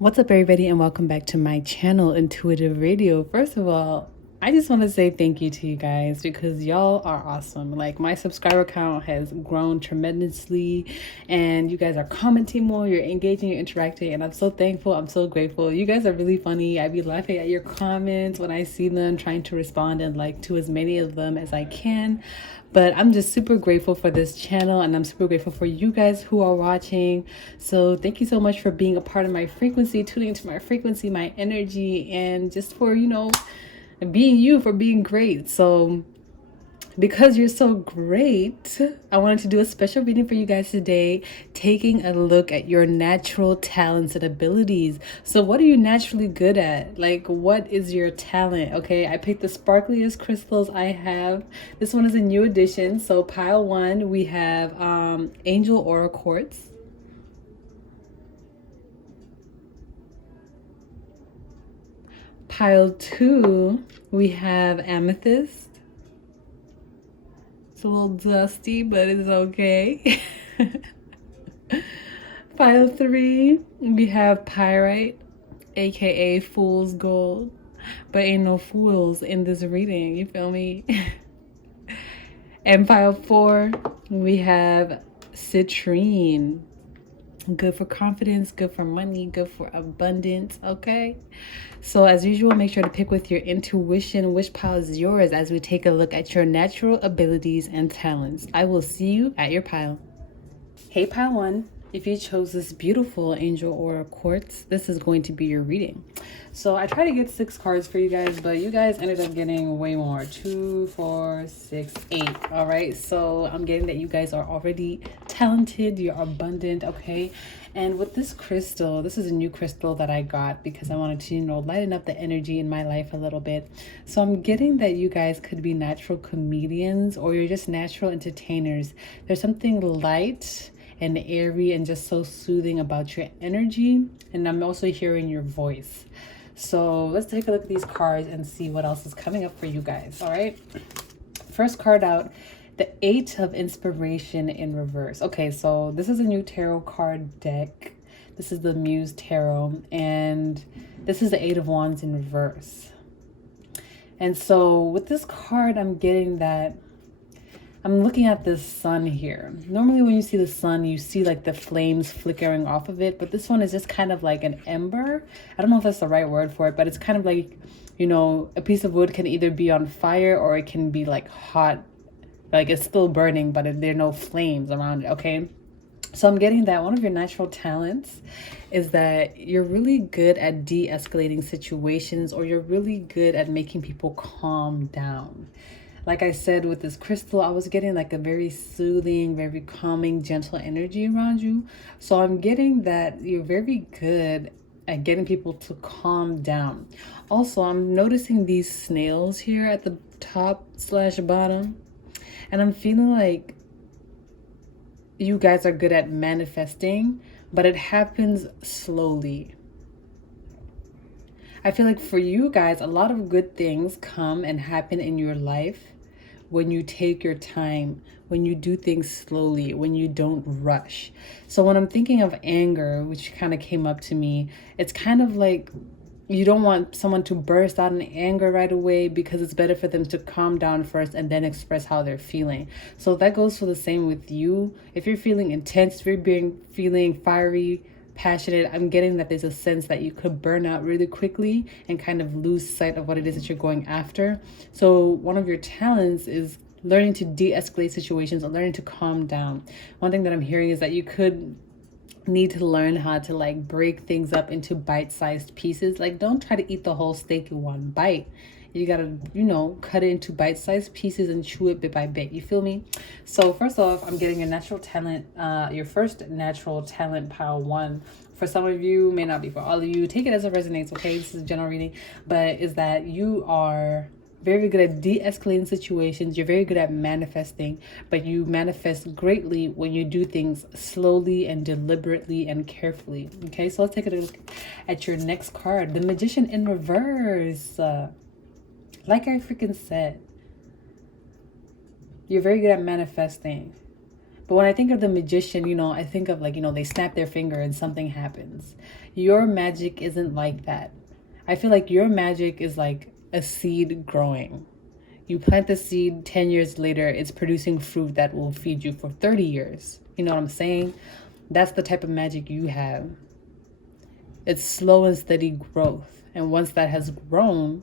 What's up, everybody, and welcome back to my channel, Intuitive Radio. First of all, I just want to say thank you to you guys because y'all are awesome. Like, my subscriber count has grown tremendously, and you guys are commenting more, you're engaging, you're interacting, and I'm so thankful. I'm so grateful. You guys are really funny. I be laughing at your comments when I see them, trying to respond and like to as many of them as I can. But I'm just super grateful for this channel, and I'm super grateful for you guys who are watching. So thank you so much for being a part of my frequency, tuning into my frequency, my energy, and just for, being you, for being great. So because you're so great, I wanted to do a special reading for you guys today, taking a look at your natural talents and abilities. So what are you naturally good at? Like, what is your talent? Okay, I picked the sparkliest crystals I have. This one is a new edition. So pile one, we have Angel Aura Quartz. Pile two, we have Amethyst. It's a little dusty, but it's okay. Pile three, we have Pyrite, aka Fool's Gold. But ain't no fools in this reading, you feel me? And pile four, we have Citrine. Good for confidence, good for money, good for abundance, okay? So as usual, make sure to pick with your intuition which pile is yours as we take a look at your natural abilities and talents. I will see you at your pile. Hey, pile one. If you chose this beautiful Angel Aura Quartz, this is going to be your reading. So I tried to get 6 cards for you guys, but you guys ended up getting way more. 2, 4, 6, 8. All right, so I'm getting that you guys are already talented, you're abundant, okay? And with this crystal, this is a new crystal that I got because I wanted to, lighten up the energy in my life a little bit. So I'm getting that you guys could be natural comedians, or you're just natural entertainers. There's something light and airy and just so soothing about your energy, and I'm also hearing your voice. So let's take a look at these cards and see what else is coming up for you guys. All right, first card out, the 8 of Inspiration in reverse. Okay, so this is a new tarot card deck. This is the Muse Tarot, and this is the 8 of Wands in reverse. And so with this card, I'm getting that I'm looking at the sun here. Normally when you see the sun, you see like the flames flickering off of it, but this one is just kind of like an ember. I don't know if that's the right word for it, but it's kind of like, a piece of wood can either be on fire or it can be like hot, like it's still burning, but there are no flames around it, okay? So I'm getting that one of your natural talents is that you're really good at de-escalating situations, or you're really good at making people calm down. Like I said, with this crystal, I was getting like a very soothing, very calming, gentle energy around you. So I'm getting that you're very good at getting people to calm down. Also, I'm noticing these snails here at the top / bottom. And I'm feeling like you guys are good at manifesting, but it happens slowly. I feel like for you guys, a lot of good things come and happen in your life when you take your time, when you do things slowly, when you don't rush. So when I'm thinking of anger, which kind of came up to me, it's kind of like you don't want someone to burst out in anger right away, because it's better for them to calm down first and then express how they're feeling. So that goes for the same with you. If you're feeling intense, if you're feeling fiery, passionate, I'm getting that there's a sense that you could burn out really quickly and kind of lose sight of what it is that you're going after. So one of your talents is learning to de-escalate situations and learning to calm down. One thing that I'm hearing is that you could need to learn how to like break things up into bite-sized pieces. Like, don't try to eat the whole steak in one bite. You gotta, cut it into bite-sized pieces and chew it bit by bit. You feel me? So first off, I'm getting your natural talent, your first natural talent, pile one. For some of you, may not be for all of you. Take it as it resonates, okay? This is a general reading. But is that you are very good at de-escalating situations. You're very good at manifesting, but you manifest greatly when you do things slowly and deliberately and carefully. Okay, so let's take a look at your next card, the Magician in reverse. Like I freaking said, you're very good at manifesting, But when I think of the magician, you know, I think of like, you know, they snap their finger and something happens. Your magic isn't like that. I feel like your magic is like a seed growing. You plant the seed, 10 years later, it's producing fruit that will feed you for 30 years. You know what I'm saying? That's the type of magic you have. It's slow and steady growth. And once that has grown,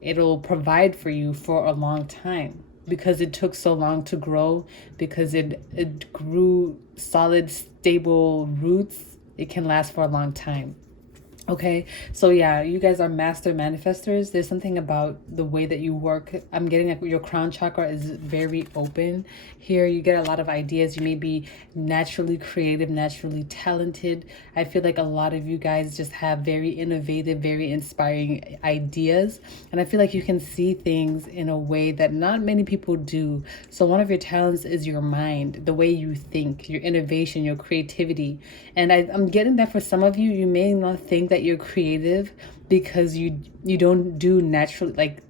it'll provide for you for a long time. Because it took so long to grow, because it grew solid, stable roots, it can last for a long time. Okay, so yeah, you guys are master manifestors. There's something about the way that you work. I'm getting like your crown chakra is very open here. You get a lot of ideas. You may be naturally creative, naturally talented. I feel like a lot of you guys just have very innovative, very inspiring ideas. And I feel like you can see things in a way that not many people do. So one of your talents is your mind, the way you think, your innovation, your creativity. And I'm getting that for some of you, you may not think that you're creative because you don't do naturally like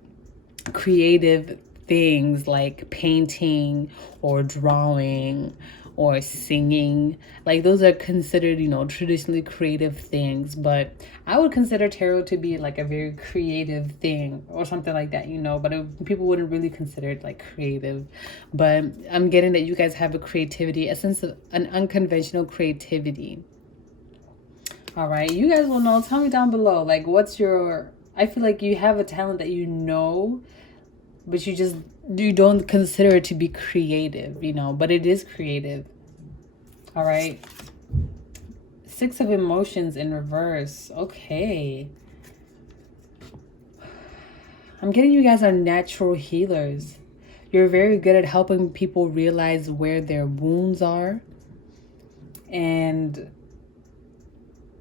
creative things like painting or drawing or singing. Like those are considered, you know, traditionally creative things, but I would consider tarot to be like a very creative thing or something like that, you know, but people wouldn't really consider it like creative. But I'm getting that you guys have a creativity, a sense of an unconventional creativity. All right, you guys will know. Tell me down below, like, what's your, I feel like you have a talent that you know, but you don't consider it to be creative, you know, but it is creative. All right. Six of Emotions in reverse. Okay. I'm getting you guys are natural healers. You're very good at helping people realize where their wounds are and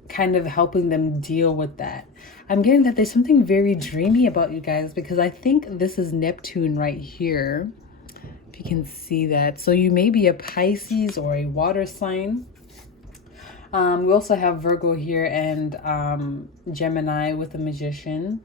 kind of helping them deal with that. I'm getting that there's something very dreamy about you guys because I think this is Neptune right here. If you can see that. So you may be a Pisces or a water sign. We also have Virgo here and Gemini with the Magician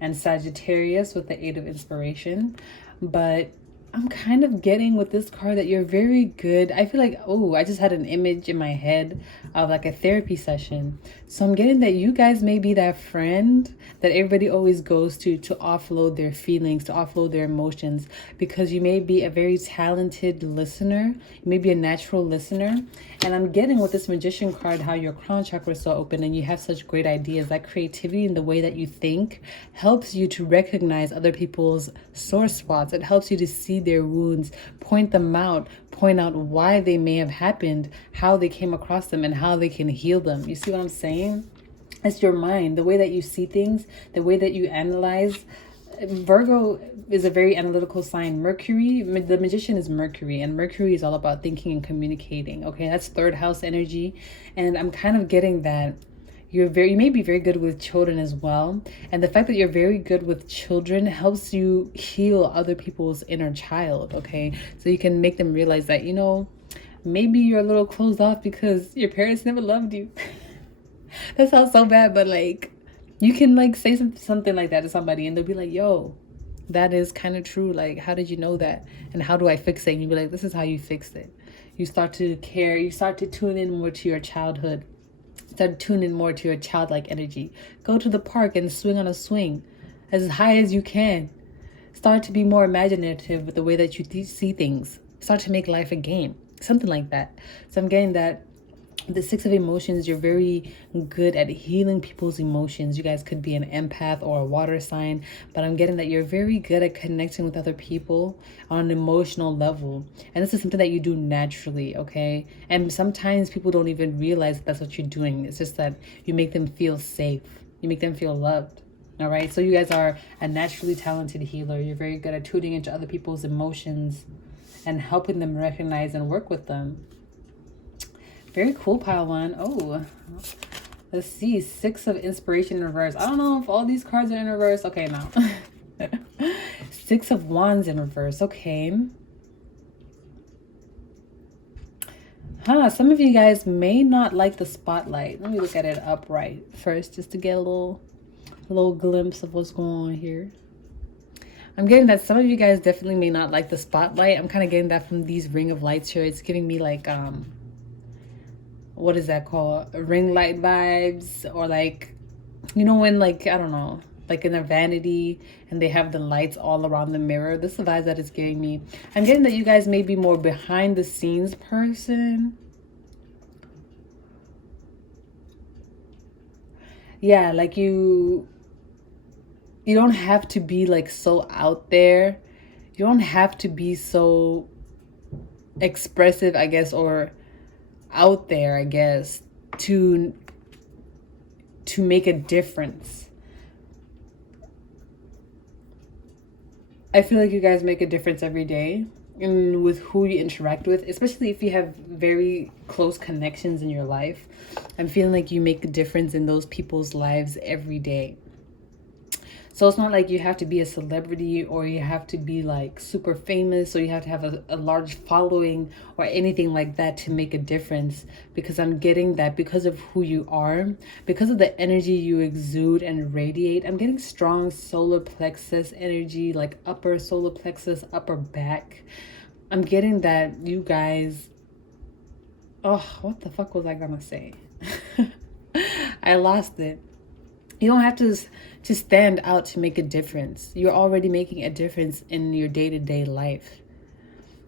and Sagittarius with the Eight of Inspiration. But I'm kind of getting with this card that you're very good. I feel like, oh, I just had an image in my head of like a therapy session. So I'm getting that you guys may be that friend that everybody always goes to offload their feelings, to offload their emotions, because you may be a very talented listener. You may be a natural listener. And I'm getting with this Magician card how your crown chakra is so open and you have such great ideas. That creativity in the way that you think helps you to recognize other people's sore spots. It helps you to see their wounds, point them out, point out why they may have happened, how they came across them, and how they can heal them. You see what I'm saying? It's your mind, the way that you see things, the way that you analyze. Virgo is a very analytical sign. Mercury, the Magician is Mercury, and Mercury is all about thinking and communicating. Okay, that's third house energy, and I'm kind of getting that you may be very good with children as well. And the fact that you're very good with children helps you heal other people's inner child. Okay, so you can make them realize that, you know, maybe you're a little closed off because your parents never loved you. That sounds so bad, but like, you can like say something like that to somebody and they'll be like, yo, that is kind of true. Like, how did you know that? And how do I fix it? And you'll be like, this is how you fixed it. You start to care. You start to tune in more to your childhood. Start tuning more to your childlike energy. Go to the park and swing on a swing as high as you can. Start to be more imaginative with the way that you see things. Start to make life a game. Something like that. So I'm getting that the Six of Emotions, you're very good at healing people's emotions. You guys could be an empath or a water sign, but I'm getting that you're very good at connecting with other people on an emotional level. And this is something that you do naturally, okay? And sometimes people don't even realize that that's what you're doing. It's just that you make them feel safe. You make them feel loved. All right? So you guys are a naturally talented healer. You're very good at tuning into other people's emotions and helping them recognize and work with them. Very cool, pile one. Oh, let's see. Six of Inspiration in reverse. I don't know if all these cards are in reverse. Okay, now. Six of Wands in reverse. Okay. Some of you guys may not like the spotlight. Let me look at it upright first just to get a little glimpse of what's going on here. I'm getting that some of you guys definitely may not like the spotlight. I'm kind of getting that from these ring of lights here. It's giving me like, what is that called? Ring light vibes, or like, you know, when like, I don't know, like in a vanity and they have the lights all around the mirror. This is the vibes that it's giving me. I'm getting that you guys may be more behind the scenes person. Yeah, like you don't have to be like so out there. You don't have to be so expressive, I guess, or out there, I guess, to make a difference. I feel like you guys make a difference every day and with who you interact with, especially if you have very close connections in your life. I'm feeling like you make a difference in those people's lives every day. So it's not like you have to be a celebrity or you have to be like super famous or you have to have a large following or anything like that to make a difference. Because I'm getting that because of who you are, because of the energy you exude and radiate, I'm getting strong solar plexus energy, like upper solar plexus, upper back. I'm getting that you guys, oh, what the fuck was I gonna say? I lost it. You don't have to stand out to make a difference. You're already making a difference in your day-to-day life.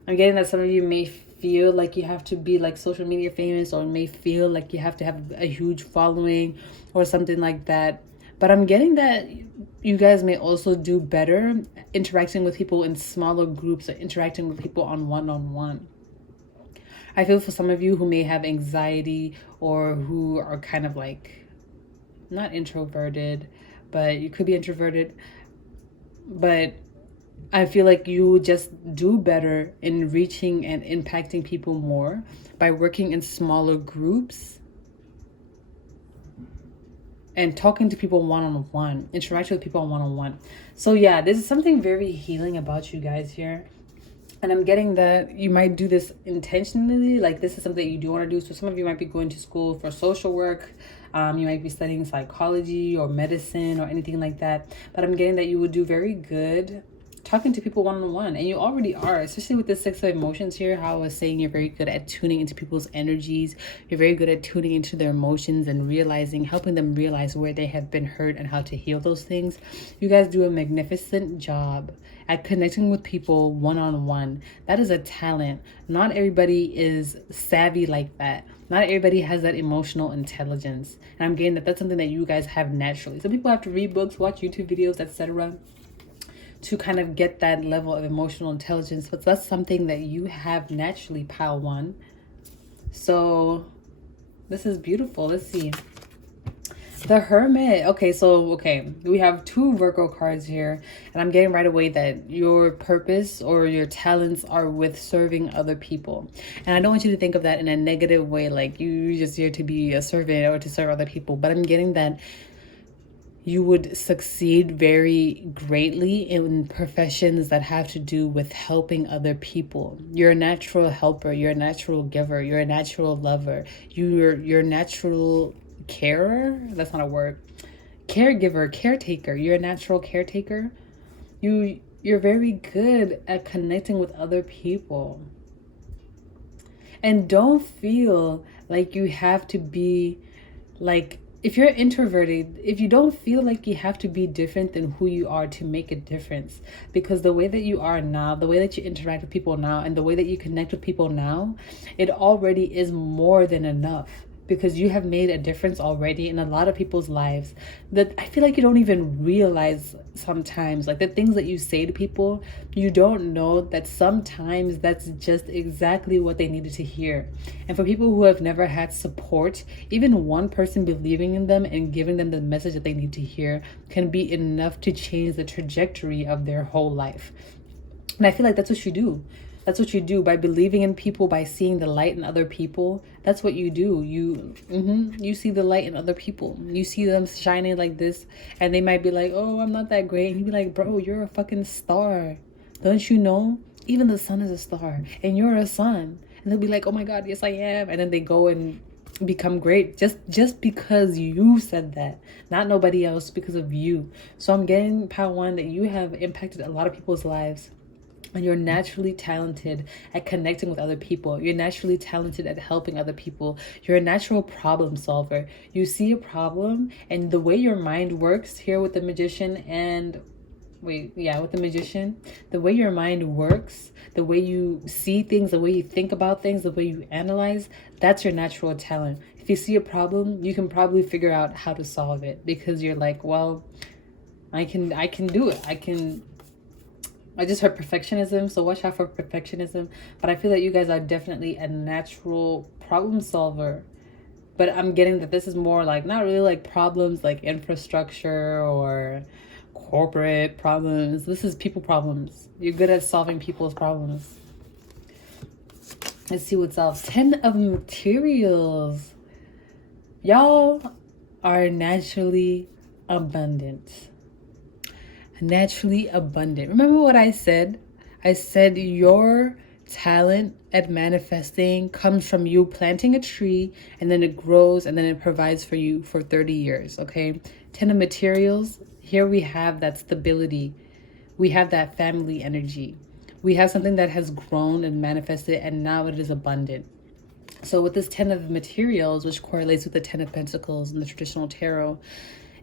I'm getting that some of you may feel like you have to be like social media famous, or may feel like you have to have a huge following or something like that. But I'm getting that you guys may also do better interacting with people in smaller groups or interacting with people on one-on-one. I feel for some of you who may have anxiety or who are kind of like not introverted, but you could be introverted, but I feel like you just do better in reaching and impacting people more by working in smaller groups and talking to people one-on-one, interacting with people one-on-one. So yeah, this is something very healing about you guys here. And I'm getting that you might do this intentionally, like this is something you do want to do. So some of you might be going to school for social work. You might be studying psychology or medicine or anything like that. But I'm getting that you would do very good talking to people one-on-one, and you already are, especially with the Six of Emotions here. How I was saying, you're very good at tuning into people's energies. You're very good at tuning into their emotions and realizing, helping them realize where they have been hurt and how to heal those things. You guys do a magnificent job at connecting with people one-on-one. That is a talent. Not everybody is savvy like that. Not everybody has that emotional intelligence, and I'm getting that that's something that you guys have naturally. Some people have to read books, watch YouTube videos, etc., to kind of get that level of emotional intelligence, but that's something that you have naturally, pile one. So this is beautiful. Let's see. The Hermit. Okay, we have two Virgo cards here, and I'm getting right away that your purpose or your talents are with serving other people. And I don't want you to think of that in a negative way, like you're just here to be a servant or to serve other people, but I'm getting that you would succeed very greatly in professions that have to do with helping other people. You're a natural helper. You're a natural giver. You're a natural lover. You're a natural carer. That's not a word. Caregiver, caretaker. You're a natural caretaker. You're very good at connecting with other people. And don't feel like you have to be like, if you're introverted, if you don't feel like you have to be different than who you are to make a difference, because the way that you are now, the way that you interact with people now, and the way that you connect with people now, it already is more than enough, because you have made a difference already in a lot of people's lives that I feel like you don't even realize sometimes. Like the things that you say to people, you don't know that sometimes that's just exactly what they needed to hear. And for people who have never had support, even one person believing in them and giving them the message that they need to hear can be enough to change the trajectory of their whole life. And I feel like that's what you do. That's what you do by believing in people, by seeing the light in other people. That's what you do. You see the light in other people. You see them shining like this, and they might be like, "Oh, I'm not that great." And you be like, "Bro, you're a fucking star. Don't you know? Even the sun is a star, and you're a sun." And they'll be like, "Oh my God, yes I am." And then they go and become great just because you said that, not nobody else, because of you. So I'm getting part one that you have impacted a lot of people's lives, and you're naturally talented at connecting with other people. You're naturally talented at helping other people. You're a natural problem solver. You see a problem, and the way your mind works here with the magician and with the magician, the way your mind works, the way you see things, the way you think about things, the way you analyze, that's your natural talent. If you see a problem, you can probably figure out how to solve it, because you're like, well, I can do it. I just heard perfectionism, so watch out for perfectionism. But I feel that you guys are definitely a natural problem solver. But I'm getting that this is more like, not really like problems like infrastructure or corporate problems. This is people problems. You're good at solving people's problems. Let's see what's else. 10 of materials. Y'all are naturally abundant. Naturally abundant. Remember what I said? I said your talent at manifesting comes from you planting a tree, and then it grows, and then it provides for you for 30 years. Okay. 10 of materials. Here we have that stability. We have that family energy. We have something that has grown and manifested, and now it is abundant. So with this 10 of materials, which correlates with the 10 of Pentacles in the traditional tarot,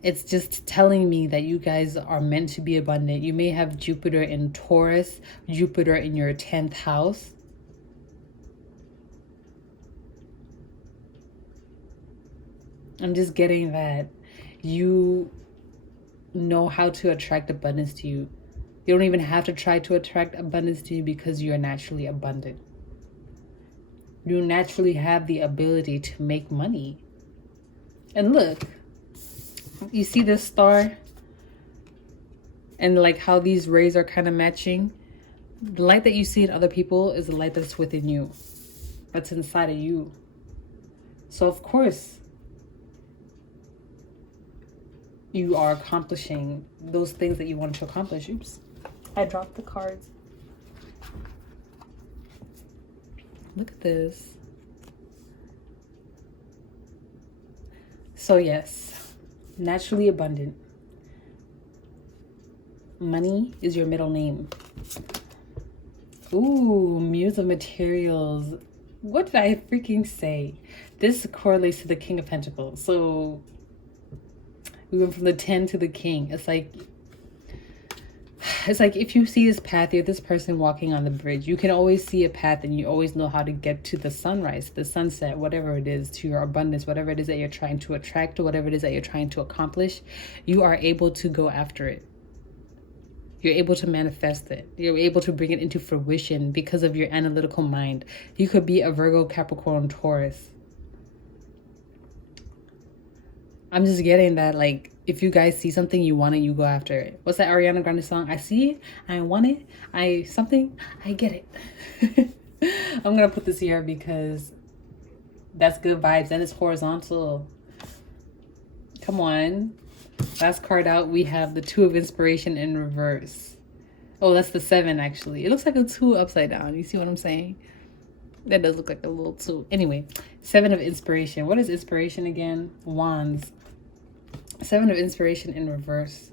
it's just telling me that you guys are meant to be abundant. You may have Jupiter in Taurus, Jupiter in your 10th house. I'm just getting that you know how to attract abundance to you. You don't even have to try to attract abundance to you, because you are naturally abundant. You naturally have the ability to make money. And look, you see this star and like how these rays are kind of matching. The light that you see in other people is the light that's within you, that's inside of you. So of course you are accomplishing those things that you wanted to accomplish. Oops, I dropped the cards. Look at this. So yes, naturally abundant. Money is your middle name. Ooh, Muse of Materials. What did I freaking say? This correlates to the King of Pentacles. So we went from the 10 to the King. It's like if you see this path, you're this person walking on the bridge. You can always see a path, and you always know how to get to the sunrise, the sunset, whatever it is, to your abundance, whatever it is that you're trying to attract, or whatever it is that you're trying to accomplish. You are able to go after it. You're able to manifest it. You're able to bring it into fruition because of your analytical mind. You could be a Virgo, Capricorn, Taurus. I'm just getting that, like, if you guys see something, you want it, you go after it. What's that Ariana Grande song? I see it, I want it, I get it. I'm going to put this here because that's good vibes, and it's horizontal. Come on. Last card out, we have the 2 of Inspiration in reverse. Oh, that's the 7, actually. It looks like a 2 upside down. You see what I'm saying? That does look like a little 2. Anyway, 7 of Inspiration. What is inspiration again? Wands. 7 of Inspiration in reverse.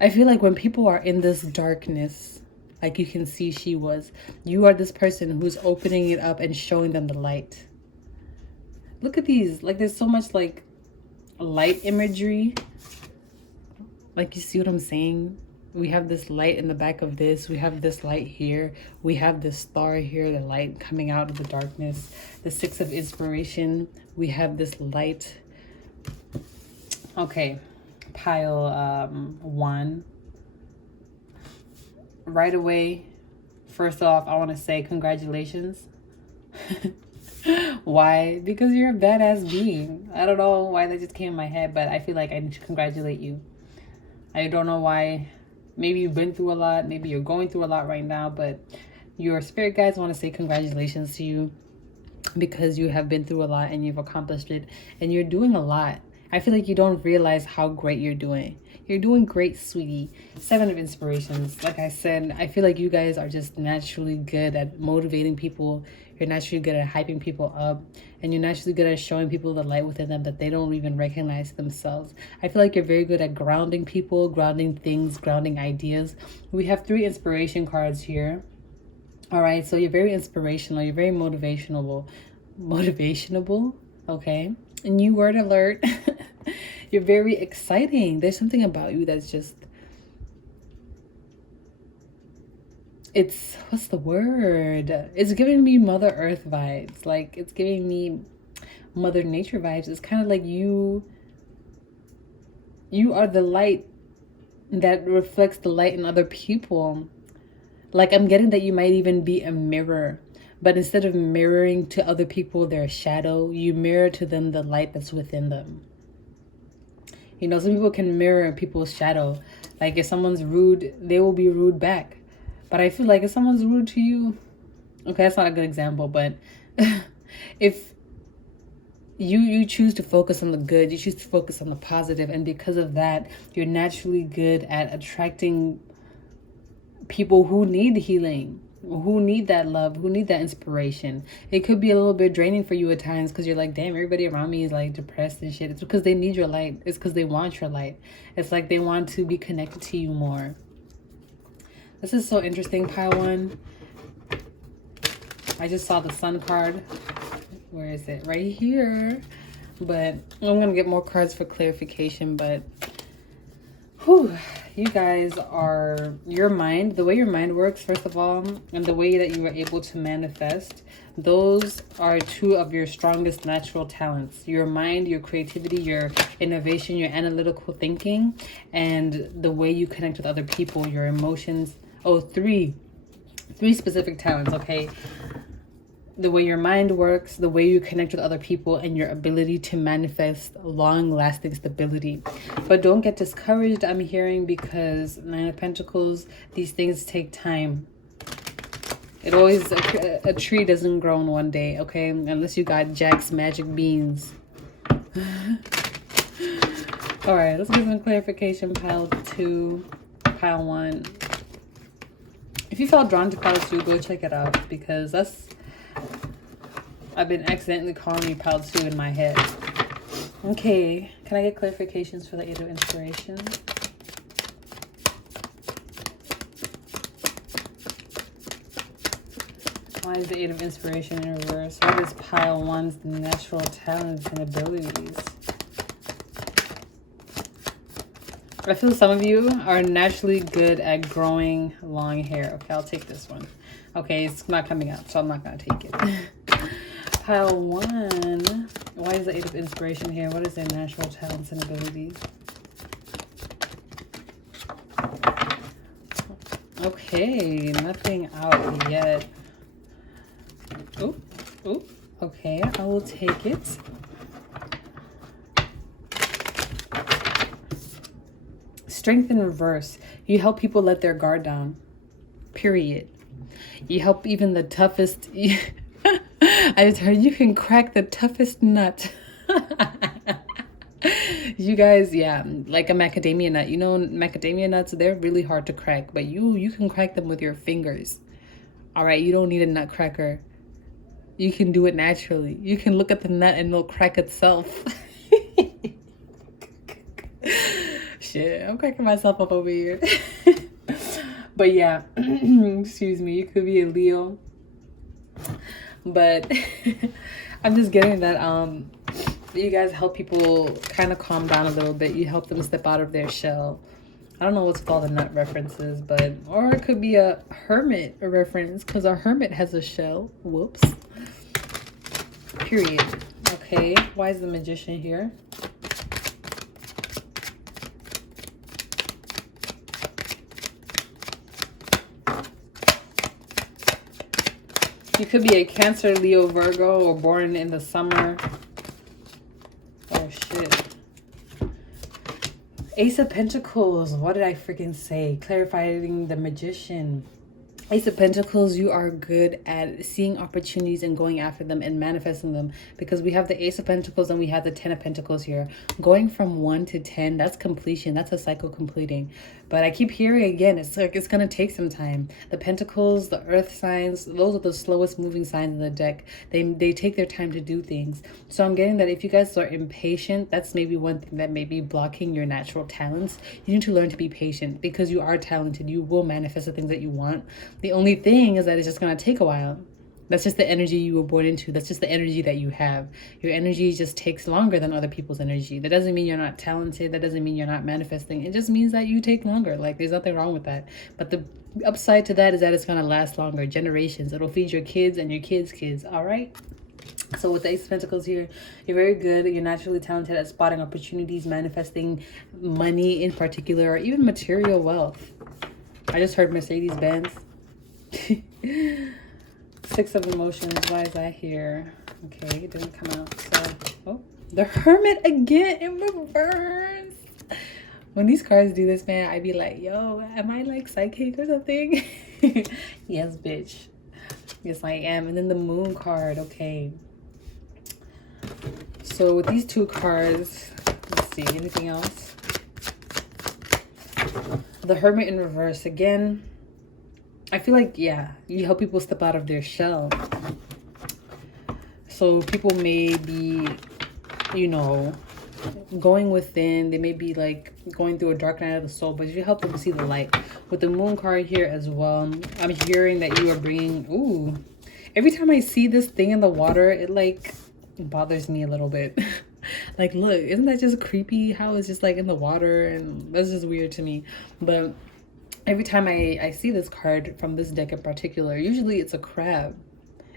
I feel like when people are in this darkness, like you can see she was, you are this person who's opening it up and showing them the light. Look at these. Like, there's so much like light imagery. Like, you see what I'm saying? We have this light in the back of this. We have this light here. We have this star here, the light coming out of the darkness. The 6 of Inspiration. We have this light. Okay, pile 1. Right away, first off, I want to say congratulations. Why? Because you're a badass being. I don't know why that just came in my head, but I feel like I need to congratulate you. I don't know why. Maybe you've been through a lot. Maybe you're going through a lot right now, but your spirit guides want to say congratulations to you, because you have been through a lot and you've accomplished it, and you're doing a lot. I feel like you don't realize how great you're doing. You're doing great, sweetie. 7 of Inspirations. Like I said, I feel like you guys are just naturally good at motivating people. You're naturally good at hyping people up. And you're naturally good at showing people the light within them that they don't even recognize themselves. I feel like you're very good at grounding people, grounding things, grounding ideas. We have 3 inspiration cards here. All right, so you're very inspirational. You're very motivational. Motivational, okay? New word alert. You're very exciting. There's something about you that's just, it's, what's the word? It's giving me Mother Earth vibes. Like, it's giving me Mother Nature vibes. It's kind of like you are the light that reflects the light in other people. Like, I'm getting that you might even be a mirror. But instead of mirroring to other people their shadow, you mirror to them the light that's within them. You know, some people can mirror people's shadow. Like, if someone's rude, they will be rude back. But I feel like if someone's rude to you, okay, that's not a good example, but if you choose to focus on the good, you choose to focus on the positive, and because of that, you're naturally good at attracting people who need healing, who need that love, who need that inspiration. It could be a little bit draining for you at times because you're like, damn, everybody around me is like depressed and shit. It's because they need your light. It's because they want your light. It's like they want to be connected to you more. This is so interesting, pile 1. I just saw the sun card. Where is it? Right here. But I'm going to get more cards for clarification, but whew, you guys are, your mind, the way your mind works, first of all, and the way that you are able to manifest, those are 2 of your strongest natural talents. Your mind, your creativity, your innovation, your analytical thinking, and the way you connect with other people, your emotions. Oh, 3 specific talents, okay? The way your mind works, the way you connect with other people, and your ability to manifest long-lasting stability. But don't get discouraged, I'm hearing, because 9 of Pentacles, these things take time. It always, a tree doesn't grow in one day, okay? Unless you got Jack's magic beans. All right, let's get some clarification. Pile 2, pile 1. If you felt drawn to pile 2, go check it out, because that's, I've been accidentally calling you pile 2 in my head. Okay, can I get clarifications for the 8 of Inspiration? Why is the 8 of Inspiration in reverse? What is pile 1's natural talents and abilities? I feel some of you are naturally good at growing long hair. Okay, I'll take this one. Okay, it's not coming out, so I'm not going to take it. Pile 1. Why is the 8 of Inspiration here? What is their natural talents and abilities? Okay, nothing out yet. Oh, oh, okay, I will take it. Strength in reverse. You help people let their guard down. Period. You help even the toughest. I just heard you can crack the toughest nut. You guys, yeah, like a macadamia nut. You know, macadamia nuts, they're really hard to crack, but you can crack them with your fingers. All right, you don't need a nutcracker. You can do it naturally. You can look at the nut and it'll crack itself. Shit, I'm cracking myself up over here. But yeah, excuse me, you could be a Leo. But I'm just getting that you guys help people kind of calm down a little bit. You help them step out of their shell. I don't know what's called the nut references, but, or it could be a hermit reference, because a hermit has a shell. Whoops. Period. Okay, why is the Magician here? You could be a Cancer, Leo, Virgo, or born in the summer. Oh, shit. Ace of Pentacles. What did I freaking say? Clarifying the Magician. Ace of Pentacles, you are good at seeing opportunities and going after them and manifesting them, because we have the Ace of Pentacles and we have the 10 of Pentacles here. Going from 1 to 10, that's completion. That's a cycle completing. But I keep hearing again, it's like it's going to take some time. The Pentacles, the Earth signs, those are the slowest moving signs in the deck. They take their time to do things. So I'm getting that if you guys are impatient, that's maybe one thing that may be blocking your natural talents. You need to learn to be patient, because you are talented. You will manifest the things that you want. The only thing is that it's just going to take a while. That's just the energy you were born into. That's just the energy that you have. Your energy just takes longer than other people's energy. That doesn't mean you're not talented. That doesn't mean you're not manifesting. It just means that you take longer. Like, there's nothing wrong with that. But the upside to that is that it's going to last longer. Generations. It'll feed your kids and your kids' kids. All right? So with the Ace of Pentacles here, you're very good. You're naturally talented at spotting opportunities, manifesting money in particular, or even material wealth. I just heard Mercedes-Benz. 6 of Emotions. Why is that here? Okay, it didn't come out. So, oh, the Hermit again in reverse. When these cards do this, man, I be like, yo, am I like psychic or something? Yes, bitch. Yes, I am. And then the Moon card. Okay. So with these 2 cards, let's see, anything else? The Hermit in reverse again. I feel like, yeah, you help people step out of their shell. So people may be, you know, going within. They may be like going through a dark night of the soul, but you help them see the light. With the Moon card here as well, I'm hearing that you are bringing, ooh, every time I see this thing in the water, it like bothers me a little bit. Like, look, isn't that just creepy how it's just like in the water? And that's just weird to me. But every time I see this card from this deck in particular, usually it's a crab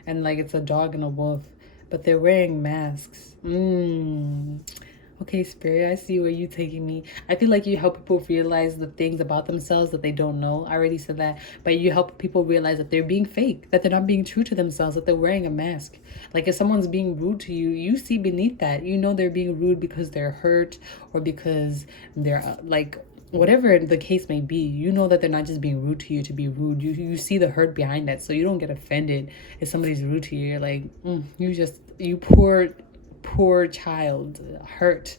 and like it's a dog and a wolf, but they're wearing masks. Okay, Spirit, I see where you're taking me. I feel like you help people realize the things about themselves that they don't know. I already said that. But you help people realize that they're being fake, that they're not being true to themselves, that they're wearing a mask. Like if someone's being rude to you, you see beneath that. You know they're being rude because they're hurt or because they're like, whatever the case may be. You know that they're not just being rude to you to be rude. You see the hurt behind that, so you don't get offended if somebody's rude to you. You're like, you poor child, hurt.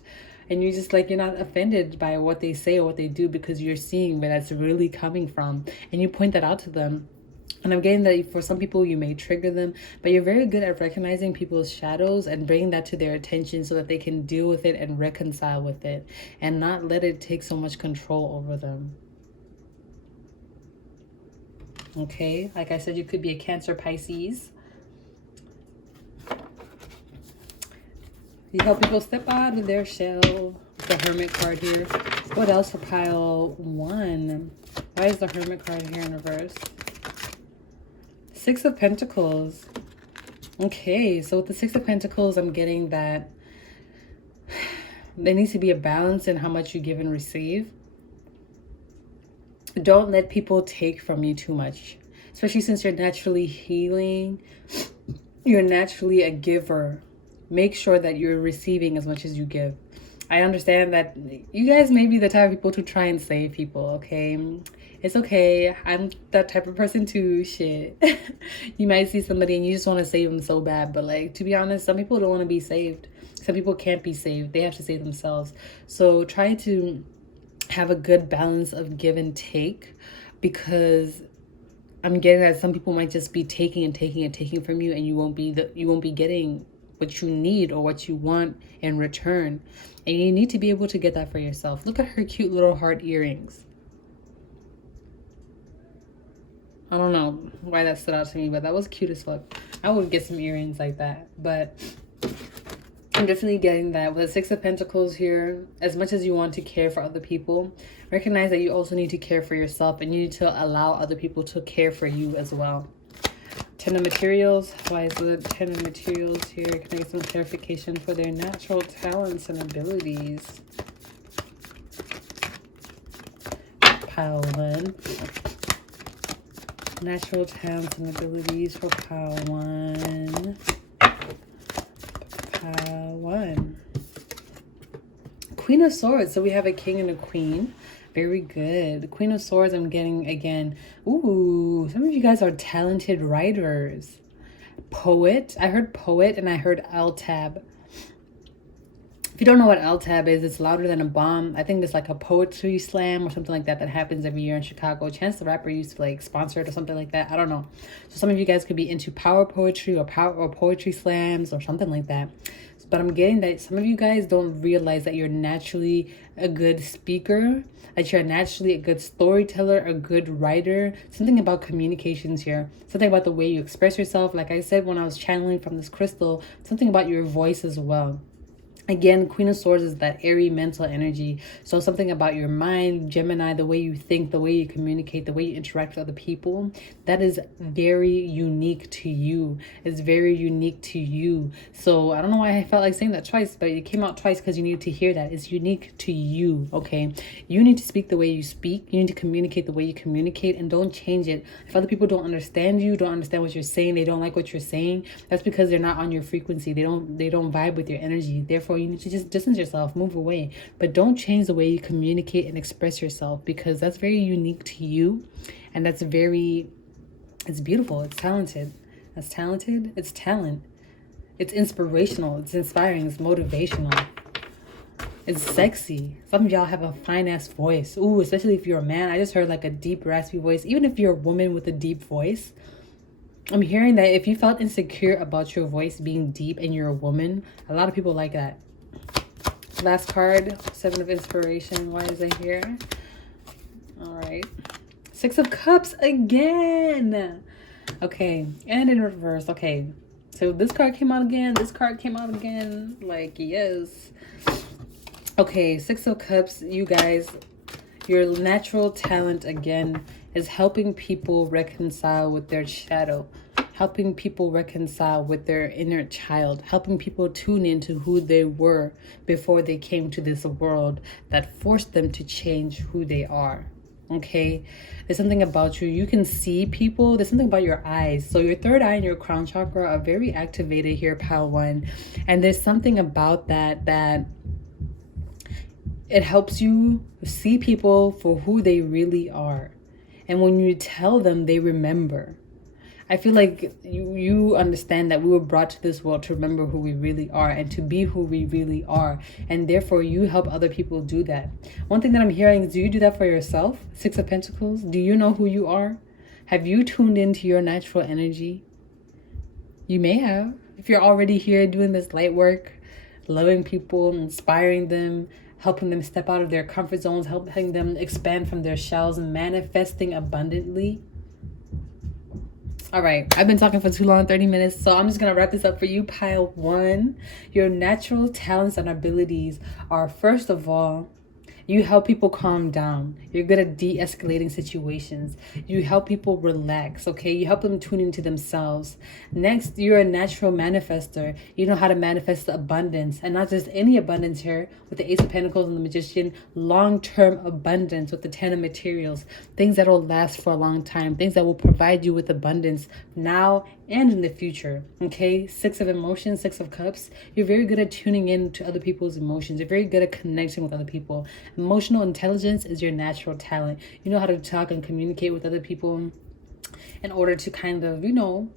And you're just like, you're not offended by what they say or what they do, because you're seeing where that's really coming from, and you point that out to them. And I'm getting that for some people you may trigger them, but you're very good at recognizing people's shadows and bringing that to their attention so that they can deal with it and reconcile with it and not let it take so much control over them. Okay, like I said, you could be a Cancer, Pisces. You help people step out of their shell. The Hermit card here. What else for pile 1? Why is the Hermit card here in reverse? 6 of Pentacles. Okay, so with the 6 of Pentacles, I'm getting that there needs to be a balance in how much you give and receive. Don't let people take from you too much, especially since you're naturally healing. You're naturally a giver. Make sure that you're receiving as much as you give. I understand that you guys may be the type of people to try and save people, okay? It's okay. I'm that type of person too. Shit. You might see somebody and you just want to save them so bad. But like, to be honest, some people don't want to be saved. Some people can't be saved. They have to save themselves. So try to have a good balance of give and take, because I'm getting that some people might just be taking and taking and taking from you, and you won't be getting what you need or what you want in return. And you need to be able to get that for yourself. Look at her cute little heart earrings. I don't know why that stood out to me, but that was cute as fuck. I would get some earrings like that. But I'm definitely getting that with the 6 of Pentacles here. As much as you want to care for other people, recognize that you also need to care for yourself, and you need to allow other people to care for you as well. 10 of Materials. Why is the 10 of Materials here? Can I get some clarification for their natural talents and abilities? Pile 1. Natural talents and abilities for pile 1. Pile 1. Queen of Swords. So we have a king and a queen. Very good. Queen of Swords, I'm getting again. Ooh, some of you guys are talented writers. Poet. I heard poet and I heard L-tab. If you don't know what L-tab is, it's louder than a bomb. I think it's like a poetry slam or something like that that happens every year in Chicago. Chance the Rapper used to like sponsor it or something like that. I don't know. So some of you guys could be into power poetry or poetry slams or something like that. But I'm getting that some of you guys don't realize that you're naturally a good speaker, that you're naturally a good storyteller, a good writer. Something about communications here. Something about the way you express yourself. Like I said when I was channeling from this crystal, something about your voice as well. Again, Queen of Swords is that airy mental energy. So something about your mind, Gemini, the way you think, the way you communicate, the way you interact with other people, that is very unique to you. It's very unique to you. So I don't know why I felt like saying that twice, but it came out twice because you need to hear that. It's unique to you, okay? You need to speak the way you speak. You need to communicate the way you communicate, and don't change it. If other people don't understand you, don't understand what you're saying, they don't like what you're saying, that's because they're not on your frequency. They don't vibe with your energy. Therefore, you need to just distance yourself, move away. But don't change the way you communicate and express yourself, because that's very unique to you. And that's very, it's beautiful. It's talented. That's talented. It's talent. It's inspirational. It's inspiring. It's motivational. It's sexy. Some of y'all have a fine ass voice. Ooh, especially if you're a man. I just heard like a deep, raspy voice. Even if you're a woman with a deep voice, I'm hearing that if you felt insecure about your voice being deep and you're a woman, a lot of people like that. Last card, 7 of Inspiration. Why is it here? All right. 6 of Cups again. Okay, and in reverse. Okay, so this card came out again. This card came out again. Like, yes. Okay, 6 of Cups, you guys. Your natural talent, again, is helping people reconcile with their shadow. Helping people reconcile with their inner child, helping people tune into who they were before they came to this world that forced them to change who they are. Okay, there's something about you. You can see people. There's something about your eyes. So your third eye and your crown chakra are very activated here, pile 1. And there's something about that it helps you see people for who they really are. And when you tell them, they remember. I feel like you understand that we were brought to this world to remember who we really are and to be who we really are. And therefore, you help other people do that. One thing that I'm hearing is, do you do that for yourself? 6 of Pentacles. Do you know who you are? Have you tuned into your natural energy? You may have. If you're already here doing this light work, loving people, inspiring them, helping them step out of their comfort zones, helping them expand from their shells and manifesting abundantly. All right, I've been talking for too long, 30 minutes, so I'm just going to wrap this up for you, pile 1. Your natural talents and abilities are, first of all, you help people calm down. You're good at de-escalating situations. You help people relax, okay? You help them tune into themselves. Next, you're a natural manifester. You know how to manifest abundance, and not just any abundance here with the Ace of Pentacles and the Magician. Long-term abundance with the 10 of Materials. Things that will last for a long time. Things that will provide you with abundance now and in the future, okay? 6 of Emotions, 6 of Cups. You're very good at tuning in to other people's emotions. You're very good at connecting with other people. Emotional intelligence is your natural talent. You know how to talk and communicate with other people in order to kind of, you know,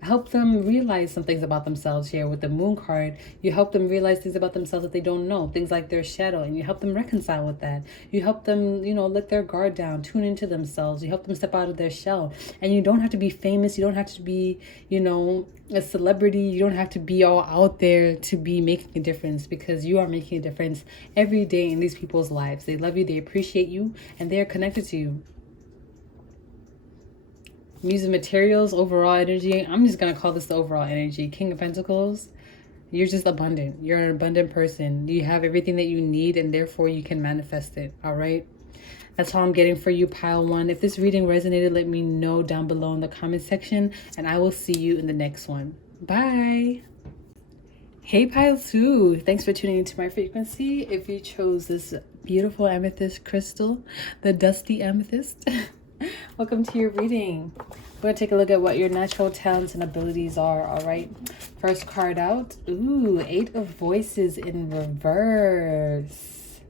help them realize some things about themselves. Here with the Moon card, you help them realize things about themselves that they don't know, things like their shadow, and you help them reconcile with that. You help them, you know, let their guard down, tune into themselves. You help them step out of their shell. And you don't have to be famous. You don't have to be, you know, a celebrity. You don't have to be all out there to be making a difference, because you are making a difference every day in these people's lives. They love you, they appreciate you, and they are connected to you. Muse of Materials, overall energy. I'm just going to call this the overall energy. King of Pentacles. You're just abundant. You're an abundant person. You have everything that you need, and therefore you can manifest it. All right. That's all I'm getting for you, pile 1. If this reading resonated, let me know down below in the comment section, and I will see you in the next one. Bye. Hey, pile 2. Thanks for tuning into my frequency. If you chose this beautiful amethyst crystal, the dusty amethyst, welcome to your reading. We're going to take a look at what your natural talents and abilities are, all right? First card out. Ooh, 8 of Voices in reverse.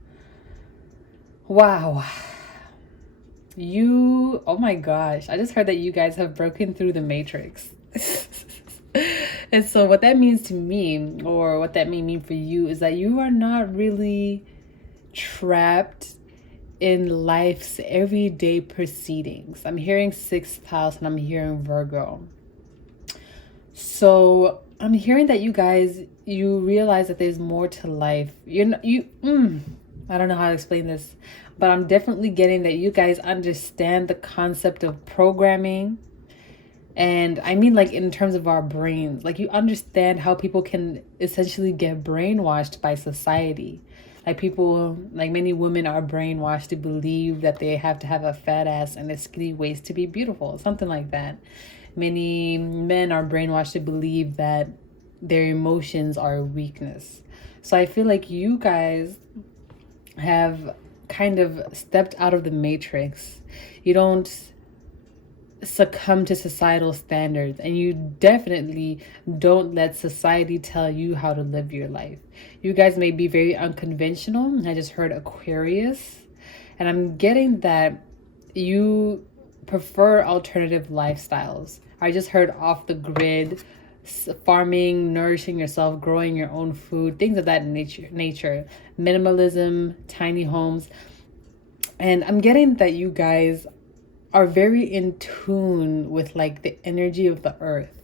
Wow. Oh my gosh, I just heard that you guys have broken through the matrix. And so what that means to me, or what that may mean for you, is that you are not really trapped in life's everyday proceedings. I'm hearing sixth house and I'm hearing Virgo. So I'm hearing that you realize that there's more to life. I don't know how to explain this, but I'm definitely getting that you guys understand the concept of programming. And I mean, like, in terms of our brains, like, you understand how people can essentially get brainwashed by society. Like, many women are brainwashed to believe that they have to have a fat ass and a skinny waist to be beautiful, something like that. Many men are brainwashed to believe that their emotions are a weakness. So I feel like you guys have kind of stepped out of the matrix. You don't succumb to societal standards, and you definitely don't let society tell you how to live your life. You guys may be very unconventional. I just heard Aquarius, and I'm getting that you prefer alternative lifestyles. I just heard off the grid, farming, nourishing yourself, growing your own food, things of that nature, minimalism, tiny homes. And I'm getting that you guys are very in tune with, like, the energy of the earth.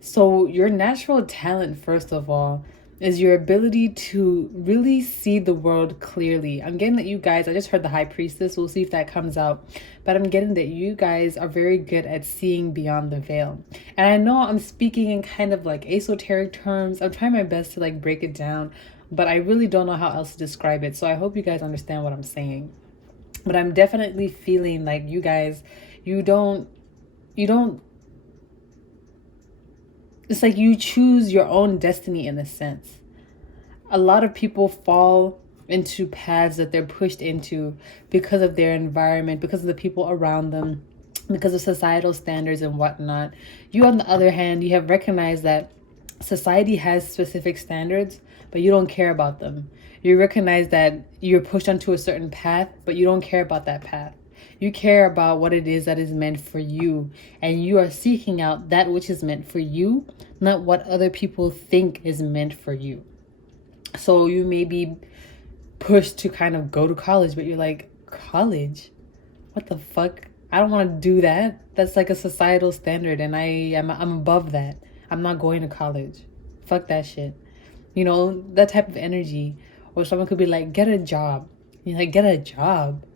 So your natural talent, first of all, is your ability to really see the world clearly. I'm getting that you guys, I just heard the High Priestess, we'll see if that comes out, but I'm getting that you guys are very good at seeing beyond the veil. And I know I'm speaking in kind of like esoteric terms. I'm trying my best to, like, break it down, but I really don't know how else to describe it. So I hope you guys understand what I'm saying. But I'm definitely feeling like you guys, you don't, it's like you choose your own destiny in a sense. A lot of people fall into paths that they're pushed into because of their environment, because of the people around them, because of societal standards and whatnot. You, on the other hand, you have recognized that society has specific standards, but you don't care about them. You recognize that you're pushed onto a certain path, but you don't care about that path. You care about what it is that is meant for you, and you are seeking out that which is meant for you, not what other people think is meant for you. So you may be pushed to kind of go to college, but you're like, college? What the fuck? I don't want to do that. That's like a societal standard, and I'm above that. I'm not going to college. Fuck that shit. You know, that type of energy. Or someone could be like, get a job. You're like, get a job?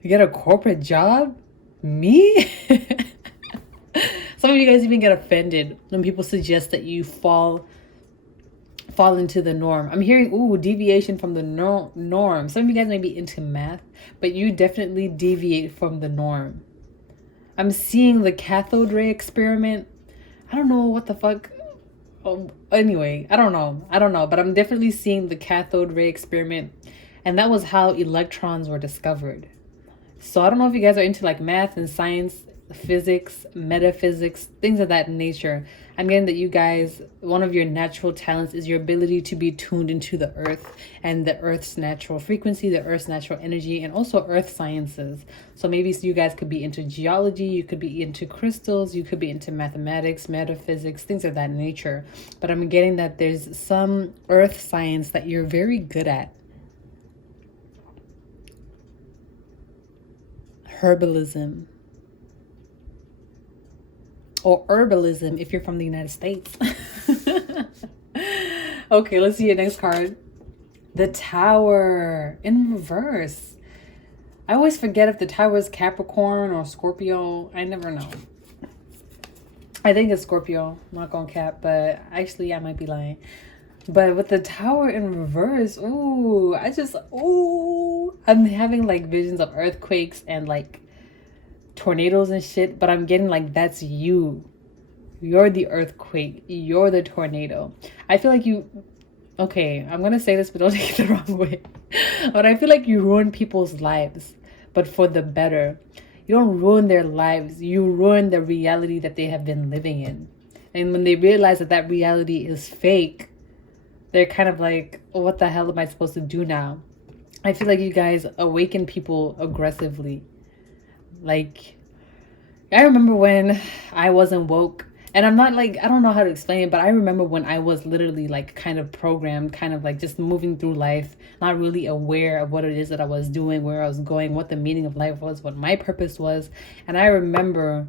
You get a corporate job? Me? Some of you guys even get offended when people suggest that you fall into the norm. I'm hearing, deviation from the norm. Some of you guys may be into math, but you definitely deviate from the norm. I'm seeing the cathode ray experiment. I don't know what the fuck. Anyway, I don't know, but I'm definitely seeing the cathode ray experiment, and that was how electrons were discovered. So I don't know if you guys are into, like, math and science, physics, metaphysics, things of that nature. I'm getting that you guys, one of your natural talents is your ability to be tuned into the earth and the earth's natural frequency, the earth's natural energy, and also earth sciences. So maybe you guys could be into geology, you could be into crystals, you could be into mathematics, metaphysics, things of that nature. But I'm getting that there's some earth science that you're very good at. Herbalism. Or herbalism if you're from the United States. Okay, let's see your next card. The Tower in reverse. I always forget if the Tower is Capricorn or Scorpio. I never know. I think it's Scorpio. I'm not gonna cap, but actually I might be lying. But with the Tower in reverse, I'm having, like, visions of earthquakes and, like, tornadoes and shit, but I'm getting, like, that's you. You're the earthquake. You're the tornado. I feel like okay, I'm gonna say this, but don't take it the wrong way. But I feel like you ruin people's lives, but for the better. You don't ruin their lives. You ruin the reality that they have been living in. And when they realize that that reality is fake, they're kind of like, what the hell am I supposed to do now? I feel like you guys awaken people aggressively. Like, I remember when I wasn't woke, and I'm not like, I don't know how to explain it, but I remember when I was literally like kind of programmed, kind of like just moving through life, not really aware of what it is that I was doing, where I was going, what the meaning of life was, what my purpose was. And I remember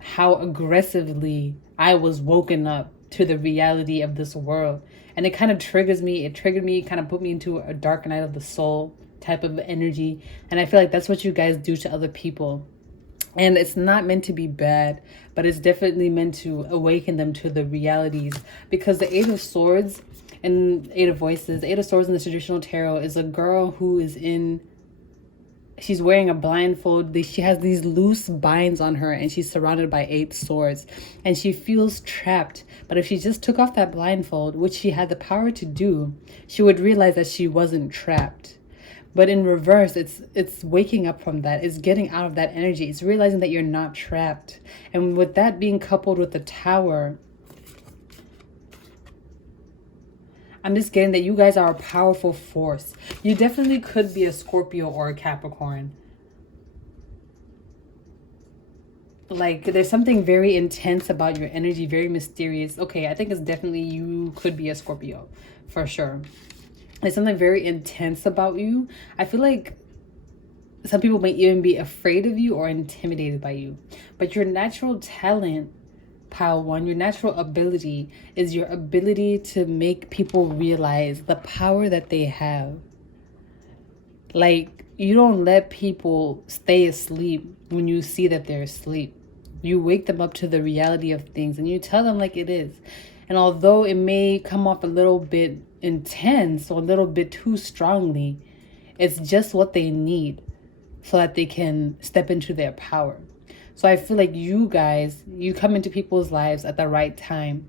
how aggressively I was woken up to the reality of this world. And it kind of triggers me. It triggered me, kind of put me into a dark night of the soul type of energy. And I feel like that's what you guys do to other people. And it's not meant to be bad, but it's definitely meant to awaken them to the realities. Because the Eight of Swords and Eight of Voices, the Eight of Swords in the traditional tarot is a girl who is she's wearing a blindfold. She has these loose binds on her, and she's surrounded by 8 swords. And she feels trapped. But if she just took off that blindfold, which she had the power to do, she would realize that she wasn't trapped. But in reverse, it's waking up from that. It's getting out of that energy. It's realizing that you're not trapped. And with that being coupled with the Tower, I'm just getting that you guys are a powerful force. You definitely could be a Scorpio or a Capricorn. Like, there's something very intense about your energy, very mysterious. Okay, I think it's definitely you could be a Scorpio, for sure. There's something very intense about you. I feel like some people may even be afraid of you or intimidated by you. But your natural talent, Pile 1, your natural ability is your ability to make people realize the power that they have. Like, you don't let people stay asleep when you see that they're asleep. You wake them up to the reality of things and you tell them like it is. And although it may come off a little bit intense or a little bit too strongly, it's just what they need so that they can step into their power. So I feel like you guys, you come into people's lives at the right time.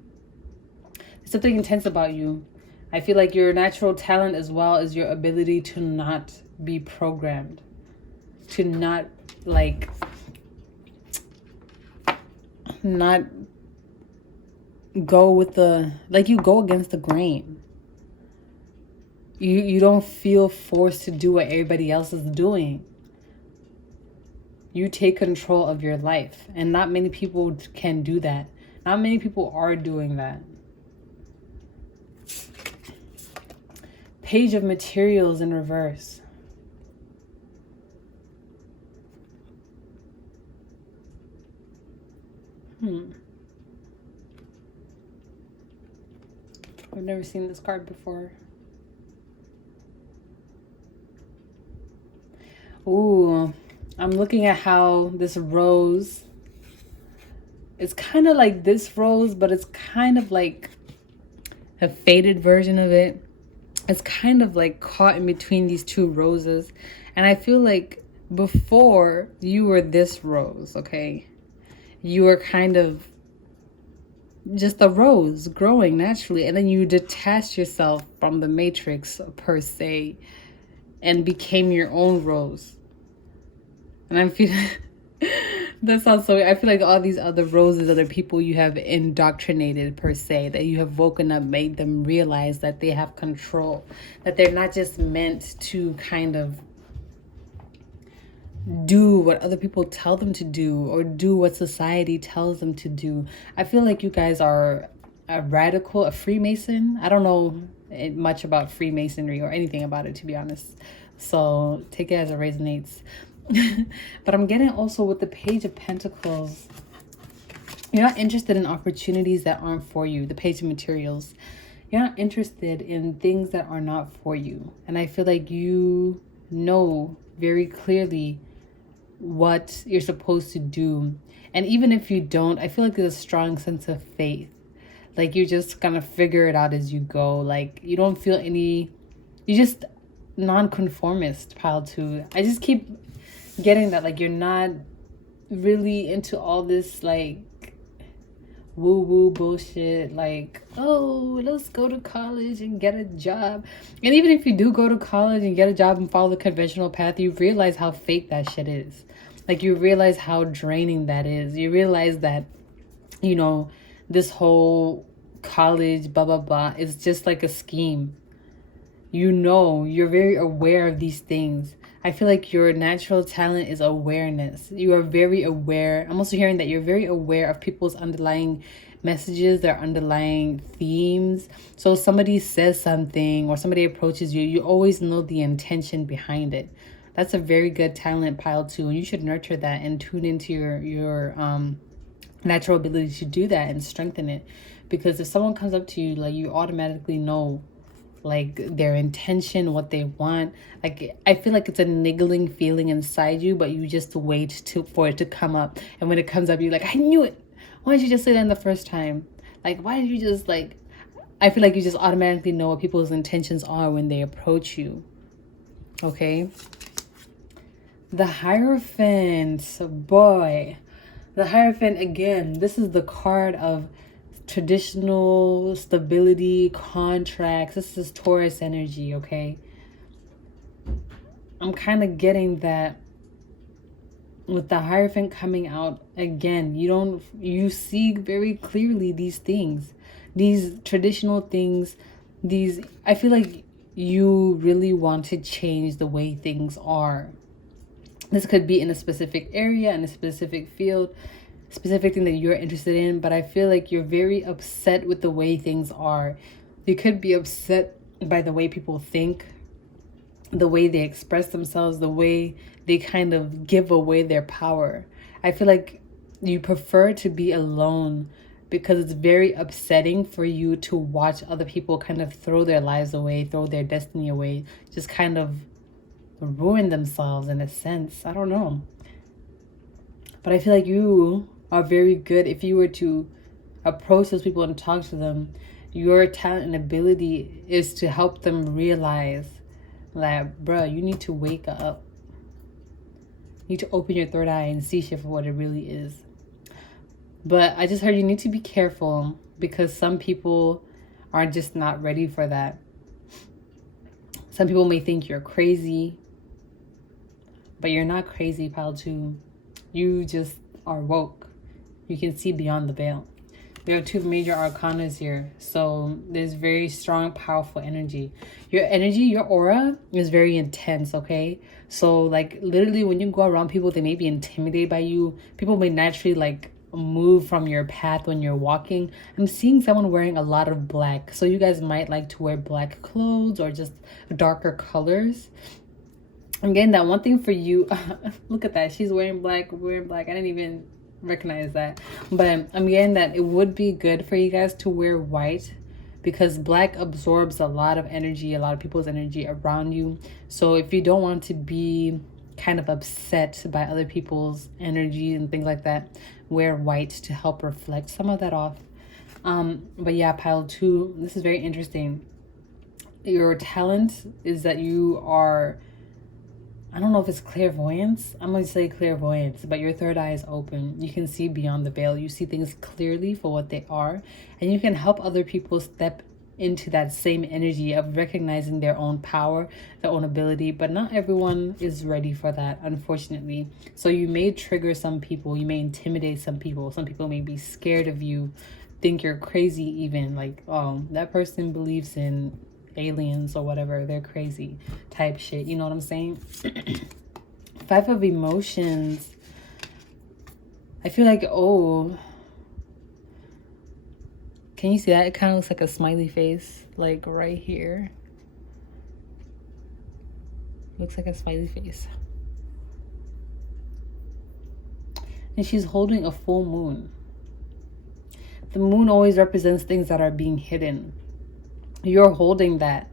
There's something intense about you. I feel like your natural talent as well is your ability to not be programmed, to not go with the, like, you go against the grain. You don't feel forced to do what everybody else is doing. You take control of your life, and not many people can do that. Not many people are doing that. Page of Materials in reverse. I've never seen this card before. Ooh, I'm looking at how this rose, it's kind of like this rose, but it's kind of like a faded version of it. It's kind of like caught in between these two roses. And I feel like before you were this rose, okay? You were kind of just a rose growing naturally. And then you detached yourself from the matrix per se and became your own rose. And I'm feeling that sounds so weird. I feel like all these other roses are the people you have indoctrinated per se, that you have woken up, made them realize that they have control, that they're not just meant to kind of do what other people tell them to do or do what society tells them to do. I feel like you guys are a radical, a Freemason. I don't know much about Freemasonry or anything about it, to be honest. So take it as it resonates. But I'm getting also with the Page of Pentacles, you're not interested in opportunities that aren't for you. The Page of Materials, you're not interested in things that are not for you. And I feel like you know very clearly what you're supposed to do. And even if you don't, I feel like there's a strong sense of faith. Like, you just kind of figure it out as you go. Like, you don't feel you just non-conformist, Pile 2. I just keep getting that, like, you're not really into all this like woo-woo bullshit, like, oh, let's go to college and get a job. And even if you do go to college and get a job and follow the conventional path, you realize how fake that shit is. Like, you realize how draining that is. You realize that, you know, this whole college blah blah blah is just like a scheme. You know, you're very aware of these things. I feel like your natural talent is awareness. You are very aware. I'm also hearing that you're very aware of people's underlying messages, their underlying themes. So somebody says something or somebody approaches you, you always know the intention behind it. That's a very good talent, pile two, and you should nurture that and tune into your natural ability to do that and strengthen it. Because if someone comes up to you, like, you automatically know like their intention, what they want. Like, I feel like it's a niggling feeling inside you, but you just wait for it to come up. And when it comes up, you're like, I knew it. Why did you just say that the first time? Like, why did you just like, I feel like you just automatically know what people's intentions are when they approach you. Okay. The Hierophant, boy. The Hierophant, again, this is the card of traditional stability, contracts. This is Taurus energy, okay? I'm kind of getting that with the Hierophant coming out again. You see very clearly these things, these traditional things, I feel like you really want to change the way things are. This could be in a specific area, in a specific field, specific thing that you're interested in, but I feel like you're very upset with the way things are. You could be upset by the way people think, the way they express themselves, the way they kind of give away their power. I feel like you prefer to be alone because it's very upsetting for you to watch other people kind of throw their lives away, throw their destiny away, just kind of ruin themselves in a sense. I don't know. But I feel like you are very good. If you were to approach those people and talk to them, your talent and ability is to help them realize that, bruh, you need to wake up. You need to open your third eye and see shit for what it really is. But I just heard you need to be careful because some people are just not ready for that. Some people may think you're crazy, but you're not crazy, pal two. You just are woke. You can see beyond the veil. We have two major arcanas here. So there's very strong, powerful energy. Your energy, your aura is very intense, okay? So like literally when you go around people, they may be intimidated by you. People may naturally like move from your path when you're walking. I'm seeing someone wearing a lot of black. So you guys might like to wear black clothes or just darker colors. I'm getting that one thing for you. Look at that. She's wearing black, I didn't even recognize that. But I'm getting that it would be good for you guys to wear white because black absorbs a lot of energy, a lot of people's energy around you. So if you don't want to be kind of upset by other people's energy and things like that, wear white to help reflect some of that off. But yeah, pile two, this is very interesting. Your talent is that you are, I don't know if it's clairvoyance. I'm going to say clairvoyance, but your third eye is open. You can see beyond the veil. You see things clearly for what they are. And you can help other people step into that same energy of recognizing their own power, their own ability. But not everyone is ready for that, unfortunately. So you may trigger some people. You may intimidate some people. Some people may be scared of you, think you're crazy even. Like, oh, that person believes in aliens or whatever, they're crazy type shit, you know what I'm saying? Five of emotions. I feel like, oh, can you see that? It kind of looks like a smiley face, like right here. Looks like a smiley face. And she's holding a full moon. The moon always represents things that are being hidden. You're holding that.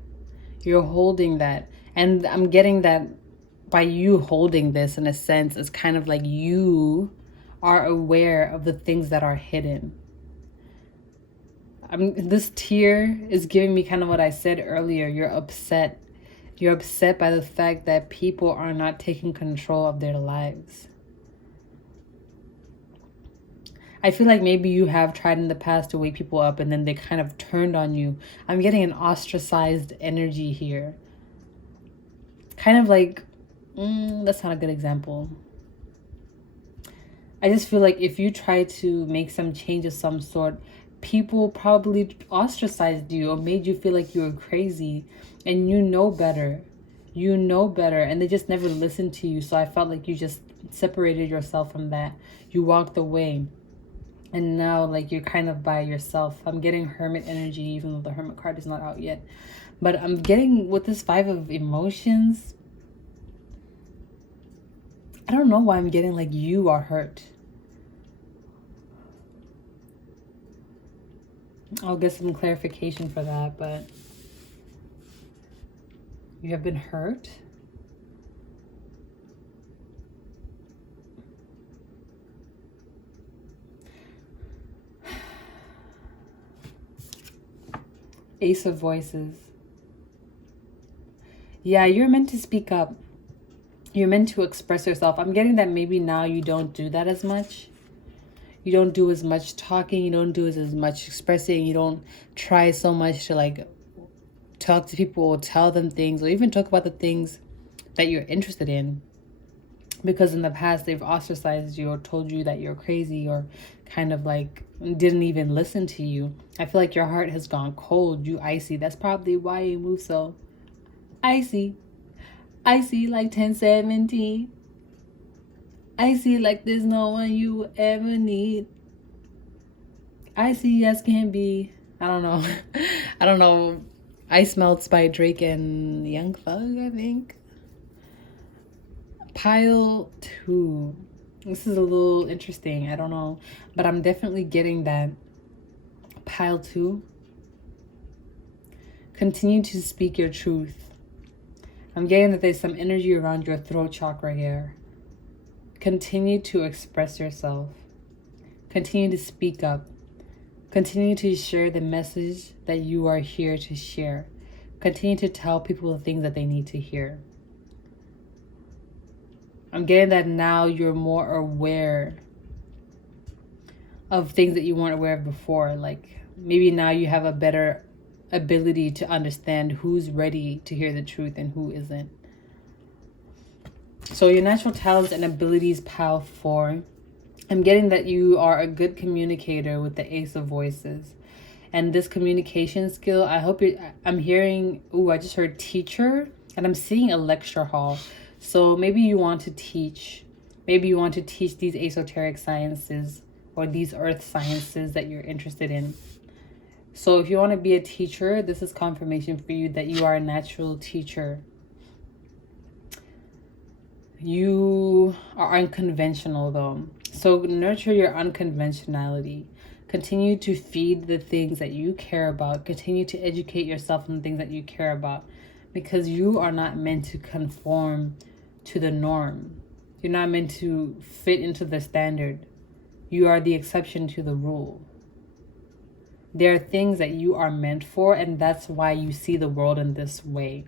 You're holding that. And I'm getting that by you holding this, in a sense, it's kind of like you are aware of the things that are hidden. I mean, this tear is giving me kind of what I said earlier. You're upset. You're upset by the fact that people are not taking control of their lives. I feel like maybe you have tried in the past to wake people up and then they kind of turned on you. I'm getting an ostracized energy here. Kind of like, that's not a good example. I just feel like if you try to make some change of some sort, people probably ostracized you or made you feel like you were crazy, and you know better. You know better, and they just never listened to you. So I felt like you just separated yourself from that. You walked away, and now like you're kind of by yourself. I'm getting hermit energy, even though the hermit card is not out yet. But I'm getting with this 5 of emotions. I don't know why I'm getting like you are hurt. I'll get some clarification for that, but you have been hurt. Ace of Voices. Yeah, you're meant to speak up. You're meant to express yourself. I'm getting that maybe now you don't do that as much. You don't do as much talking. You don't do as much expressing. You don't try so much to like talk to people or tell them things or even talk about the things that you're interested in. Because in the past, they've ostracized you or told you that you're crazy or kind of like didn't even listen to you. I feel like your heart has gone cold. You icy. That's probably why you move so icy. Icy like 1017. Icy like there's no one you ever need. Icy as can be. I don't know. I don't know. Ice Melts by Drake and Young Thug, I think. Pile 2. This is a little interesting. I don't know. But I'm definitely getting that. Pile 2. Continue to speak your truth. I'm getting that there's some energy around your throat chakra here. Continue to express yourself. Continue to speak up. Continue to share the message that you are here to share. Continue to tell people the things that they need to hear. I'm getting that now you're more aware of things that you weren't aware of before. Like maybe now you have a better ability to understand who's ready to hear the truth and who isn't. So your natural talents and abilities, pile 4. I'm getting that you are a good communicator with the Ace of Voices. And this communication skill, I'm hearing, I just heard teacher, and I'm seeing a lecture hall. So maybe you want to teach. Maybe you want to teach these esoteric sciences or these earth sciences that you're interested in. So if you want to be a teacher, this is confirmation for you that you are a natural teacher. You are unconventional though. So nurture your unconventionality. Continue to feed the things that you care about. Continue to educate yourself on the things that you care about. Because you are not meant to conform to the norm. You're not meant to fit into the standard. You are the exception to the rule. There are things that you are meant for, and that's why you see the world in this way.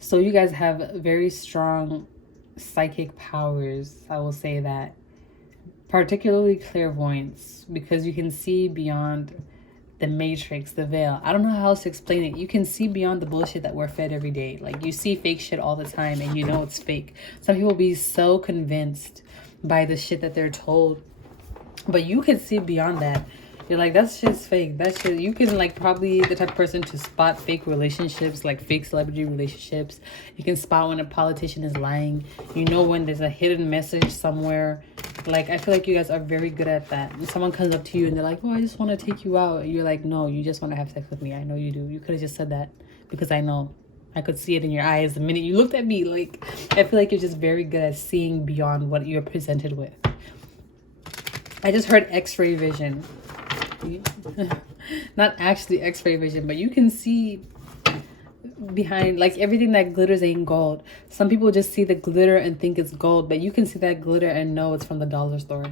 So you guys have very strong psychic powers, I will say that. Particularly clairvoyance, because you can see beyond the matrix, the veil. I don't know how else to explain it. You can see beyond the bullshit that we're fed every day. Like you see fake shit all the time and you know it's fake. Some people be so convinced by the shit that they're told, but you can see beyond that. You're like, that's just fake. That shit, you can like probably the type of person to spot fake relationships, like fake celebrity relationships. You can spot when a politician is lying. You know when there's a hidden message somewhere. Like, I feel like you guys are very good at that. When someone comes up to you and they're like, oh, I just want to take you out. You're like, no, you just want to have sex with me. I know you do. You could have just said that because I know. I could see it in your eyes the minute you looked at me. Like, I feel like you're just very good at seeing beyond what you're presented with. I just heard X-ray vision. Not actually X-ray vision, but you can see behind, like, everything that glitters ain't gold. Some people just see the glitter and think it's gold, but you can see that glitter and know it's from the dollar store.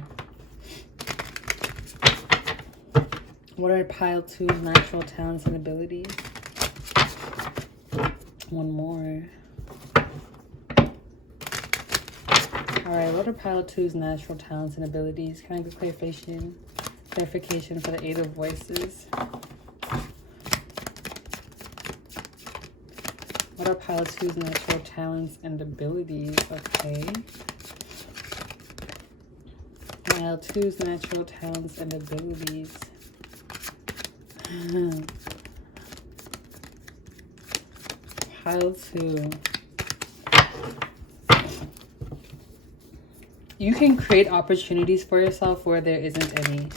What are pile 2's natural talents and abilities? One more. All right, what are pile 2's natural talents and abilities? Can I get clarification for the 8 of Voices? What are pile 2's natural talents and abilities? Okay. Pile 2's natural talents and abilities. Pile 2. You can create opportunities for yourself where there isn't any,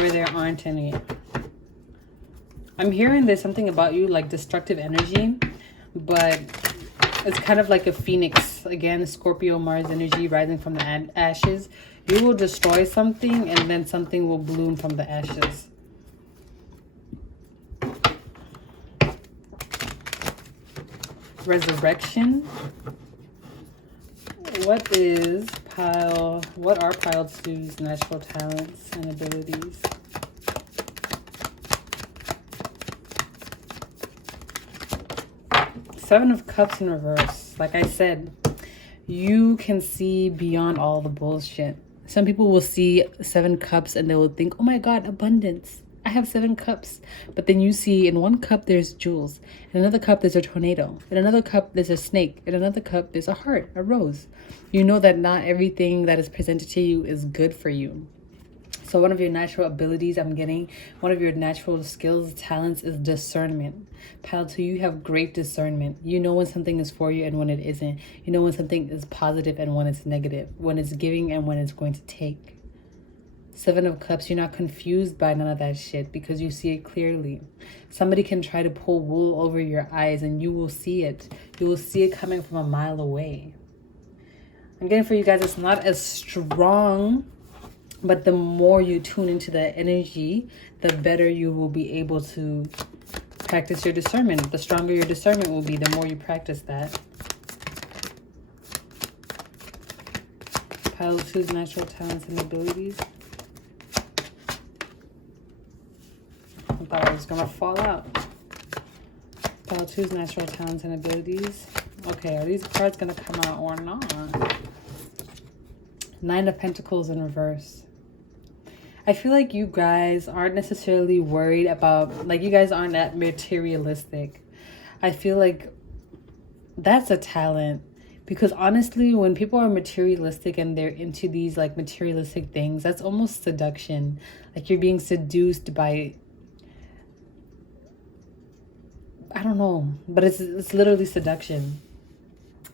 where there aren't any. I'm hearing there's something about you like destructive energy, but it's kind of like a phoenix. Again, Scorpio Mars energy rising from the ashes. You will destroy something and then something will bloom from the ashes. Resurrection. What are Pile 2's natural talents and abilities? Seven of Cups in reverse. Like I said, you can see beyond all the bullshit. Some people will see 7 cups and they will think, oh my God, abundance. I have 7 cups. But then you see in one cup there's jewels. In another cup there's a tornado. In another cup there's a snake. In another cup there's a heart, a rose. You know that not everything that is presented to you is good for you. So one of your natural abilities I'm getting, one of your natural skills, talents is discernment. Pile 2, you have great discernment. You know when something is for you and when it isn't. You know when something is positive and when it's negative. When it's giving and when it's going to take. 7 of Cups, you're not confused by none of that shit because you see it clearly. Somebody can try to pull wool over your eyes and you will see it. You will see it coming from a mile away. I'm getting for you guys, it's not as strong, but the more you tune into that energy, the better you will be able to practice your discernment. The stronger your discernment will be, the more you practice that. Pile 2's natural talents and abilities. I thought I was going to fall out. Pile 2's natural talents and abilities. Okay, are these cards going to come out or not? 9 of Pentacles in reverse. I feel like you guys aren't necessarily worried about, like you guys aren't that materialistic. I feel like that's a talent. Because honestly, when people are materialistic and they're into these like materialistic things, that's almost seduction. Like you're being seduced by, I don't know, but it's literally seduction.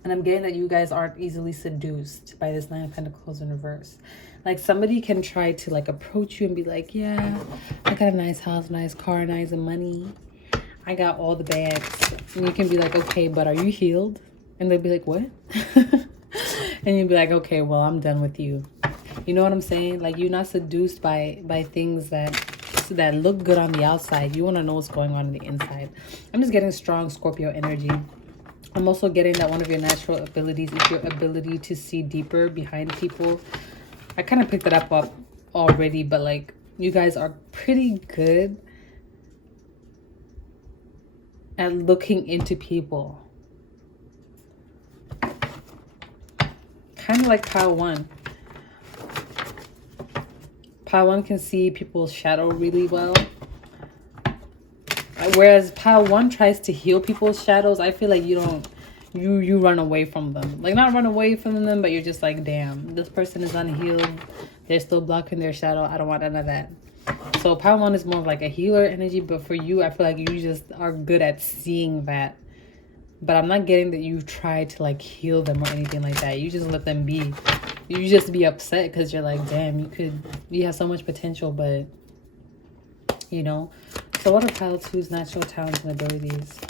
And I'm getting that you guys aren't easily seduced by this 9 of Pentacles in reverse. Like somebody can try to like approach you and be like, yeah, I got a nice house, nice car, nice money. I got all the bags. And you can be like, okay, but are you healed? And they'll be like, what? And you'll be like, okay, well, I'm done with you. You know what I'm saying? Like you're not seduced by things that look good on the outside. You want to know what's going on the inside. I'm just getting strong Scorpio energy. I'm also getting that one of your natural abilities is your ability to see deeper behind people. I kind of picked it up already, but like you guys are pretty good at looking into people. Kind of like Pile 1. Pile 1 can see people's shadow really well. Whereas Pile 1 tries to heal people's shadows, I feel like you run away from them. Like not run away from them, but you're just like, damn, this person is unhealed. They're still blocking their shadow. I don't want none of that. So Pile 1 is more of like a healer energy, but for you, I feel like you just are good at seeing that. But I'm not getting that you try to like heal them or anything like that. You just let them be. You just be upset because you're like, damn, you have so much potential, but you know. So what are Pile 2's natural talents and abilities?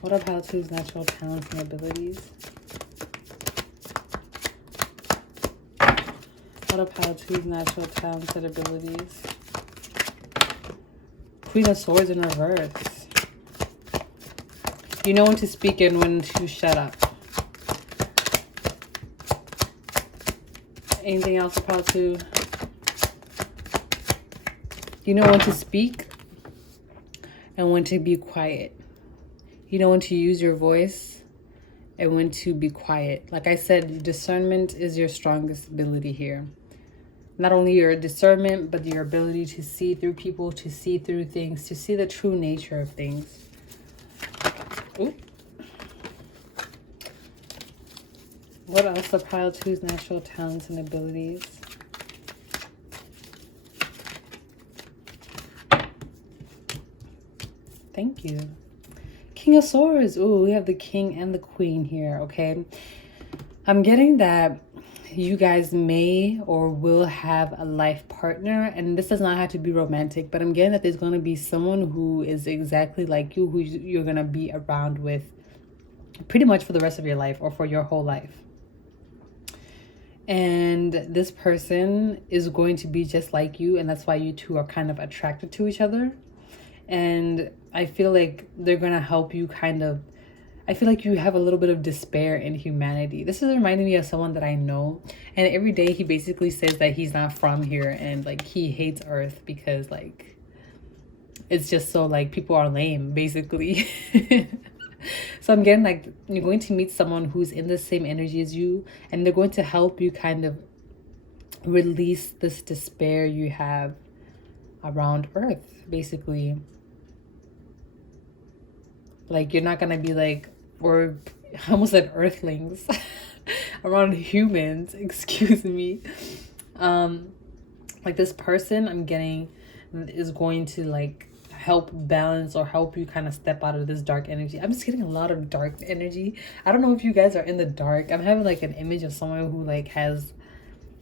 What are Pile 2's natural talents and abilities? What are Pile 2's natural talents and abilities? Queen of Swords in reverse. You know when to speak and when to shut up. Anything else for Pile 2? You know when to speak and when to be quiet. You know when to use your voice and when to be quiet. Like I said, discernment is your strongest ability here. Not only your discernment, but your ability to see through people, to see through things, to see the true nature of things. Ooh. What else are pile two's natural talents and abilities? Thank you. King of Swords. Ooh, we have the king and the queen here, okay? I'm getting that you guys may or will have a life partner, and this does not have to be romantic, but I'm getting that there's going to be someone who is exactly like you, who you're going to be around with pretty much for the rest of your life or for your whole life. And this person is going to be just like you, and that's why you two are kind of attracted to each other. And I feel like they're going to help you kind of, I feel like you have a little bit of despair in humanity. This is reminding me of someone that I know. And every day he basically says that he's not from here and like he hates Earth because like it's just so like people are lame basically. So I'm getting like you're going to meet someone who's in the same energy as you, and they're going to help you kind of release this despair you have around Earth basically. Like you're not gonna be like, or I almost said earthlings around humans, excuse me. Like this person I'm getting is going to like help balance or help you kind of step out of this dark energy. I'm just getting a lot of dark energy. I don't know if you guys are in the dark. I'm having like an image of someone who like has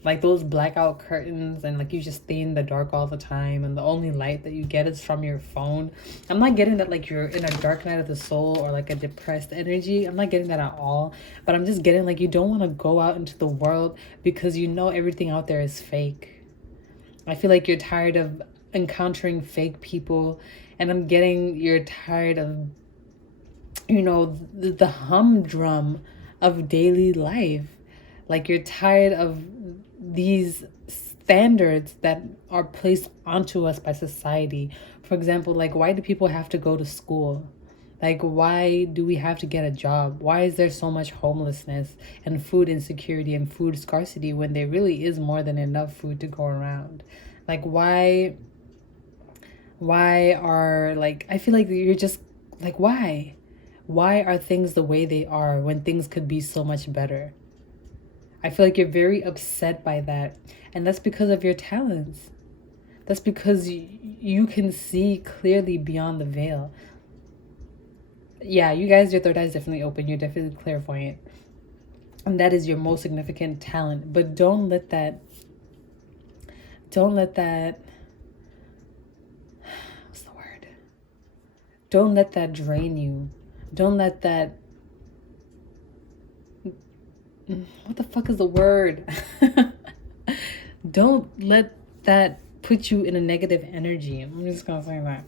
like those blackout curtains and like you just stay in the dark all the time and the only light that you get is from your phone. I'm not getting that like you're in a dark night of the soul or like a depressed energy. I'm not getting that at all. But I'm just getting like you don't want to go out into the world because you know everything out there is fake. I feel like you're tired of encountering fake people, and I'm getting you're tired of, you know, the humdrum of daily life. Like you're tired of these standards that are placed onto us by society. For example, like why do people have to go to school? Like why do we have to get a job? Why is there so much homelessness and food insecurity and food scarcity when there really is more than enough food to go around? Like why are like I feel like you're just like why are things the way they are when things could be so much better? I feel like you're very upset by that, and that's because of your talents. That's because you can see clearly beyond the veil. Yeah, you guys, your third eye is definitely open. You're definitely clairvoyant, and that is your most significant talent. But don't let that don't let that drain you. Don't let that, what the fuck is the word? Don't let that put you in a negative energy. I'm just gonna say that.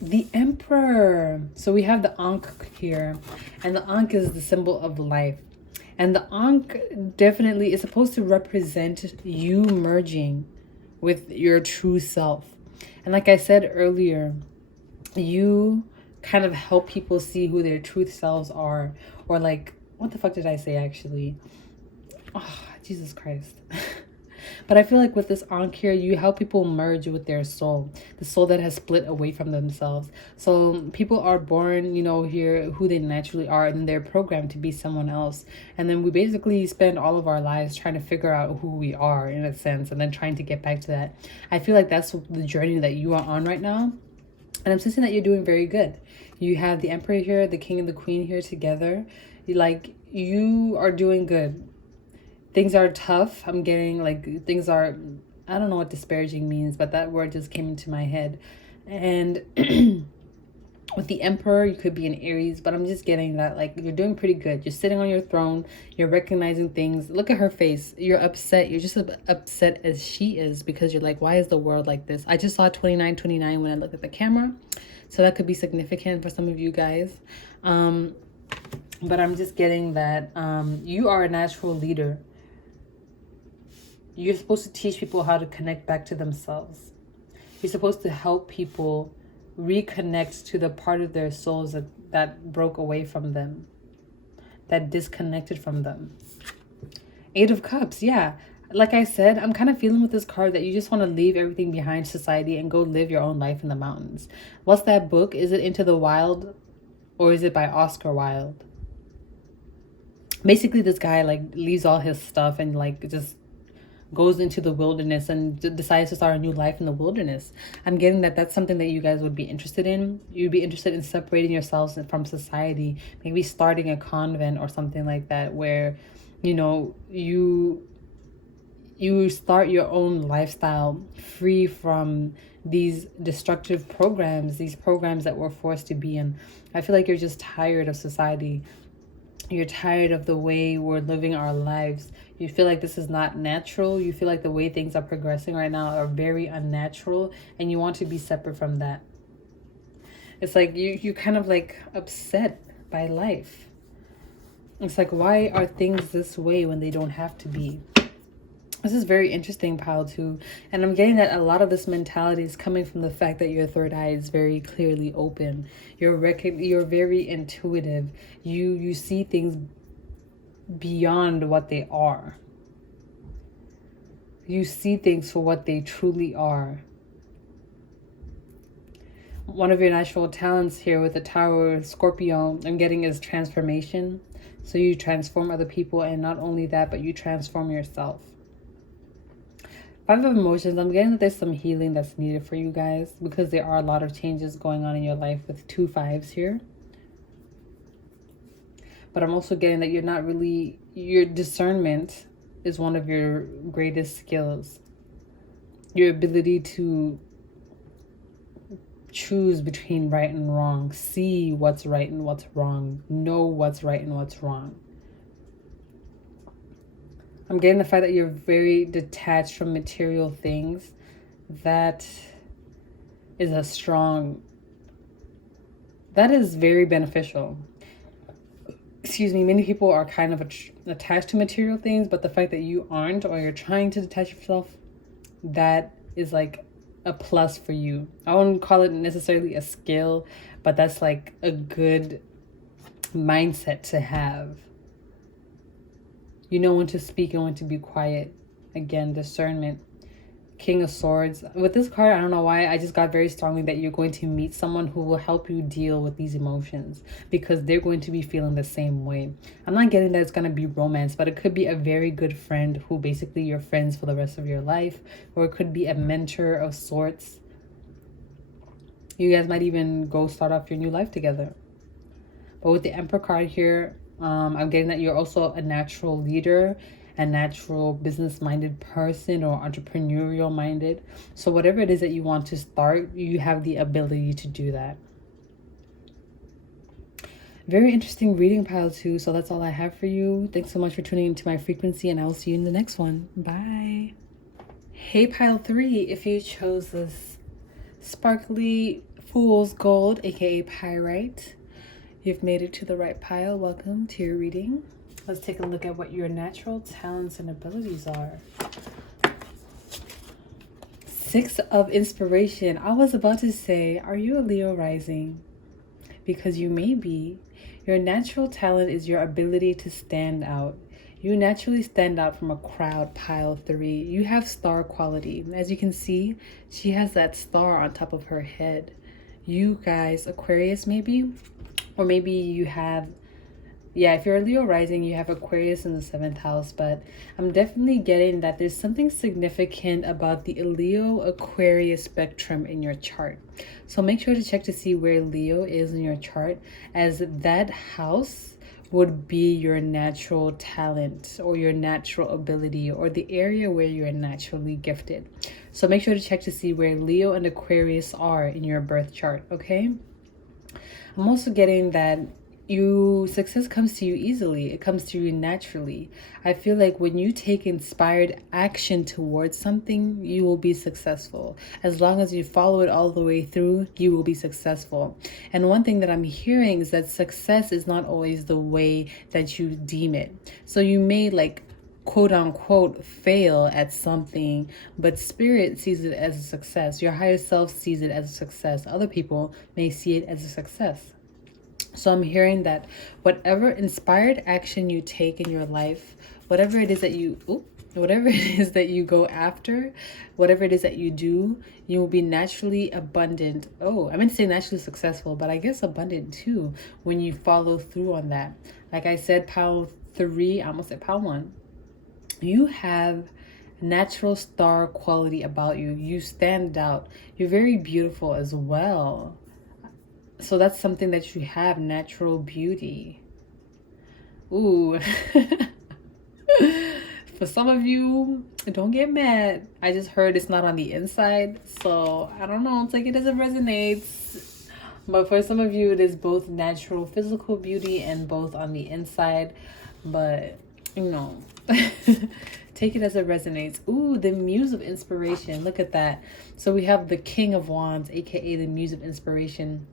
The Emperor. So we have the Ankh here, and the Ankh is the symbol of life. And the Ankh definitely is supposed to represent you merging with your true self. And like I said earlier, you kind of help people see who their truth selves are, or like what the fuck did I say actually? Oh, Jesus Christ. But I feel like with this Ankh here, you help people merge with their soul, the soul that has split away from themselves. So people are born, you know, here who they naturally are, and they're programmed to be someone else. And then we basically spend all of our lives trying to figure out who we are in a sense, and then trying to get back to that. I feel like that's the journey that you are on right now. And I'm sensing that you're doing very good. You have the Emperor here, the King and the Queen here together. You are doing good. Things are tough. I'm getting like things are, I don't know what disparaging means, but that word just came into my head. And with the Emperor, you could be an Aries, but I'm just getting that like you're doing pretty good. You're sitting on your throne. You're recognizing things. Look at her face. You're upset. You're just as upset as she is because you're like, why is the world like this? I just saw 2929 when I looked at the camera. So that could be significant for some of you guys. But I'm just getting that you are a natural leader. You're supposed to teach people how to connect back to themselves. You're supposed to help people reconnect to the part of their souls that broke away from them, that disconnected from them. Eight of Cups, yeah. Like I said, I'm kind of feeling with this card that you just want to leave everything behind society and go live your own life in the mountains. What's that book? Is it Into the Wild, or is it by Oscar Wilde? Basically, this guy like leaves all his stuff and like just goes into the wilderness and decides to start a new life in the wilderness. I'm getting that that's something that you guys would be interested in. You'd be interested in separating yourselves from society, maybe starting a convent or something like that, where, you know, you start your own lifestyle free from these destructive programs, these programs that we're forced to be in. I feel like you're just tired of society. You're tired of the way we're living our lives. You feel like this is not natural. You feel like the way things are progressing right now are very unnatural, and you want to be separate from that. It's like you kind of like upset by life. It's like, why are things this way when they don't have to be? This is very interesting, pile two. And I'm getting that a lot of this mentality is coming from the fact that your third eye is very clearly open. You're very intuitive. You see things beyond what they are. You see things for what they truly are. One of your natural talents here with the Tower Scorpio, I'm getting, is transformation. So you transform other people, and not only that, but you transform yourself. Five of Emotions, I'm getting that there's some healing that's needed for you guys, because there are a lot of changes going on in your life with 2 5s here. But I'm also getting that you're not really, your discernment is one of your greatest skills. Your ability to choose between right and wrong, see what's right and what's wrong, know what's right and what's wrong. I'm getting the fact that you're very detached from material things. That is that is very beneficial. Excuse me, many people are kind of attached to material things, but the fact that you aren't, or you're trying to detach yourself, that is like a plus for you. I wouldn't call it necessarily a skill, but that's like a good mindset to have. You know when to speak and when to be quiet. Again, discernment. King of Swords. With this card, I don't know why, I just got very strongly that you're going to meet someone who will help you deal with these emotions, because they're going to be feeling the same way. I'm not getting that it's going to be romance, but it could be a very good friend who basically you're friends for the rest of your life, or it could be a mentor of sorts. You guys might even go start off your new life together. But with the Emperor card here, I'm getting that you're also a natural leader, a natural business-minded person, or entrepreneurial-minded. So whatever it is that you want to start, you have the ability to do that. Very interesting reading, pile two. So that's all I have for you. Thanks so much for tuning into my frequency, and I will see you in the next one. Bye. Hey, pile three, if you chose this sparkly fool's gold, aka pyrite, you've made it to the right pile. Welcome to your reading. Let's take a look at what your natural talents and abilities are. 6 of Inspiration. I was about to say, are you a Leo rising? Because you may be. Your natural talent is your ability to stand out. You naturally stand out from a crowd, pile 3. You have star quality. As you can see, she has that star on top of her head. You guys, Aquarius maybe? Or maybe you have, yeah, if you're a Leo rising, you have Aquarius in the 7th house. But I'm definitely getting that there's something significant about the Leo Aquarius spectrum in your chart. So make sure to check to see where Leo is in your chart, as that house would be your natural talent or your natural ability, or the area where you're naturally gifted. So make sure to check to see where Leo and Aquarius are in your birth chart, okay? I'm also getting that success comes to you easily. It comes to you naturally. I feel like when you take inspired action towards something, you will be successful. As long as you follow it all the way through, you will be successful. And one thing that I'm hearing is that success is not always the way that you deem it. So you may like quote unquote fail at something, but spirit sees it as a success. Your higher self sees it as a success. Other people may see it as a success. So I'm hearing that whatever inspired action you take in your life, whatever it is that you go after, whatever it is that you do, you will be naturally abundant. Oh, I meant to say naturally successful, but I guess abundant too when you follow through on that. Like I said, pile 3, I almost said pile 1. You have natural star quality about you. You stand out. You're very beautiful as well. So that's something that you have, natural beauty. Ooh. For some of you, don't get mad. I just heard it's not on the inside. So I don't know. Take it as it resonates. But for some of you, it is both natural physical beauty and both on the inside. But, you know, take it as it resonates. Ooh, the Muse of Inspiration. Look at that. So we have the King of Wands, aka the Muse of Inspiration.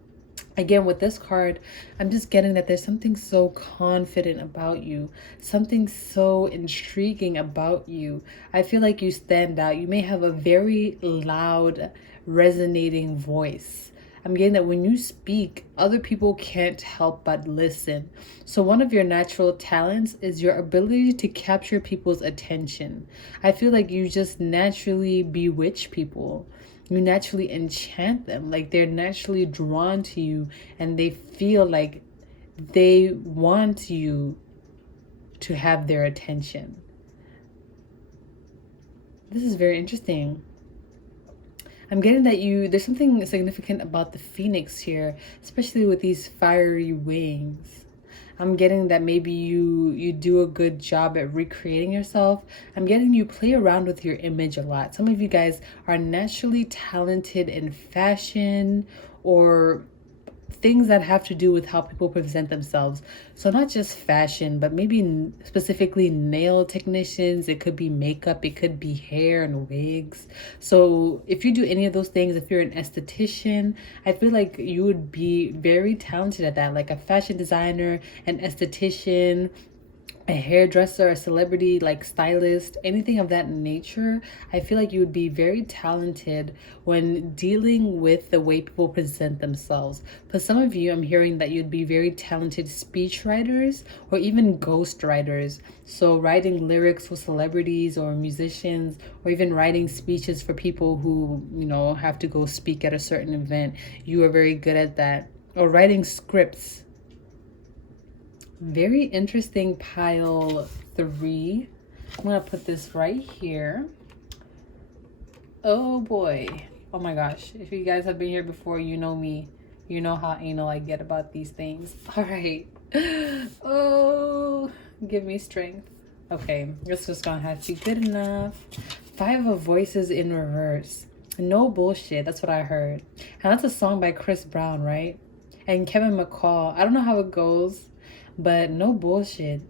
Again, with this card, I'm just getting that there's something so confident about you, something so intriguing about you. I feel like you stand out. You may have a very loud, resonating voice. I'm getting that when you speak, other people can't help but listen. So one of your natural talents is your ability to capture people's attention. I feel like you just naturally bewitch people. You naturally enchant them. Like they're naturally drawn to you and they feel like they want you to have their attention. This is very interesting. I'm getting that there's something significant about the phoenix here, especially with these fiery wings. I'm getting that maybe you do a good job at recreating yourself. I'm getting you play around with your image a lot. Some of you guys are naturally talented in fashion or things that have to do with how people present themselves. So not just fashion, but maybe specifically nail technicians. It could be makeup, it could be hair and wigs. So if you do any of those things, if you're an esthetician, I feel like you would be very talented at that, like a fashion designer, an esthetician, a hairdresser, a celebrity, like stylist, anything of that nature. I feel like you would be very talented when dealing with the way people present themselves. For some of you, I'm hearing that you'd be very talented speech writers or even ghost writers. So writing lyrics for celebrities or musicians, or even writing speeches for people who, have to go speak at a certain event. You are very good at that. Or writing scripts. Very interesting, pile 3. I'm gonna put this right here. Oh boy. Oh my gosh. If you guys have been here before, you know me. You know how anal I get about these things. All right. Oh, give me strength. Okay, this just gonna have to be good enough. 5 of Voices in reverse. No bullshit. That's what I heard. And that's a song by Chris Brown, right? And Kevin McCall. I don't know how it goes, but no bullshit.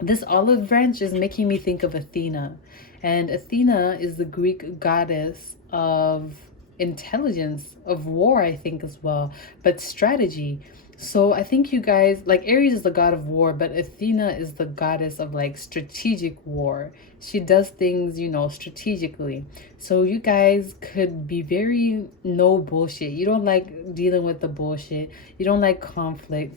This olive branch is making me think of Athena. And Athena is the Greek goddess of intelligence, of war, I think, as well, but strategy. So I think you guys, like, Aries is the god of war, but Athena is the goddess of like strategic war. She does things, strategically. So you guys could be very no bullshit. You don't like dealing with the bullshit. You don't like conflict.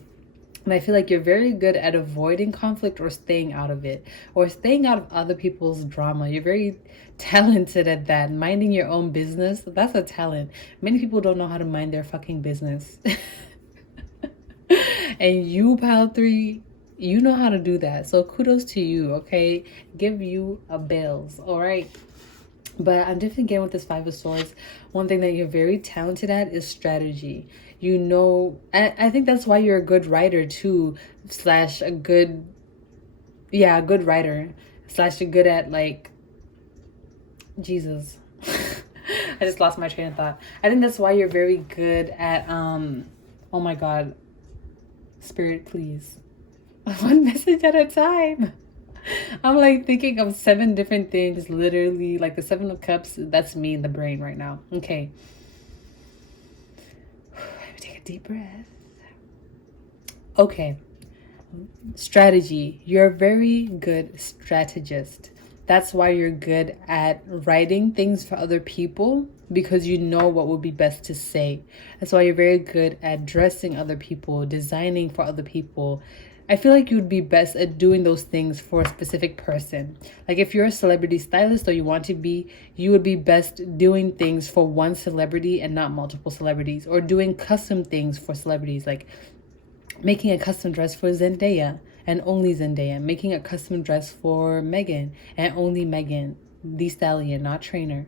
And I feel like you're very good at avoiding conflict or staying out of it, or staying out of other people's drama. You're very talented at that. Minding your own business, that's a talent. Many people don't know how to mind their fucking business. And you, pile 3, you know how to do that. So kudos to you, okay? Give you a bells, all right? But I'm definitely getting with this 5 of Swords. One thing that you're very talented at is strategy. I think that's why you're a good writer too, a good writer, you're good at like, Jesus. I just lost my train of thought. I think that's why you're very good at, oh my God, Spirit, please. One message at a time. I'm like thinking of 7 different things, literally, like the 7 of Cups. That's me in the brain right now. Okay. Take a deep breath. Okay. Strategy. You're a very good strategist. That's why you're good at writing things for other people, because you know what would be best to say. That's why you're very good at dressing other people, designing for other people. I feel like you would be best at doing those things for a specific person. Like if you're a celebrity stylist, or you want to be, you would be best doing things for one celebrity and not multiple celebrities, or doing custom things for celebrities, like making a custom dress for Zendaya and only Zendaya, making a custom dress for Megan and only Megan, the stallion, not trainer.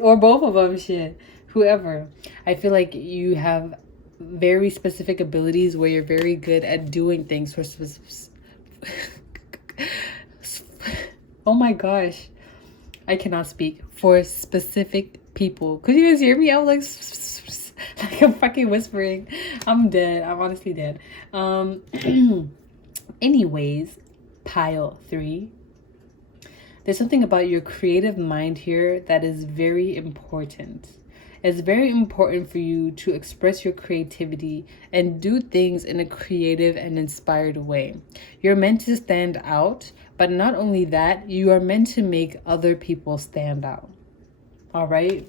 Or both of them, shit. Whoever. I feel like you have very specific abilities where you're very good at doing things for oh my gosh, I cannot speak, for specific people. Could you guys hear me? I was like I'm fucking whispering. I'm dead. I'm honestly dead. Anyways, pile 3. There's something about your creative mind here that is very important. It's very important for you to express your creativity and do things in a creative and inspired way. You're meant to stand out, but not only that, you are meant to make other people stand out. All right?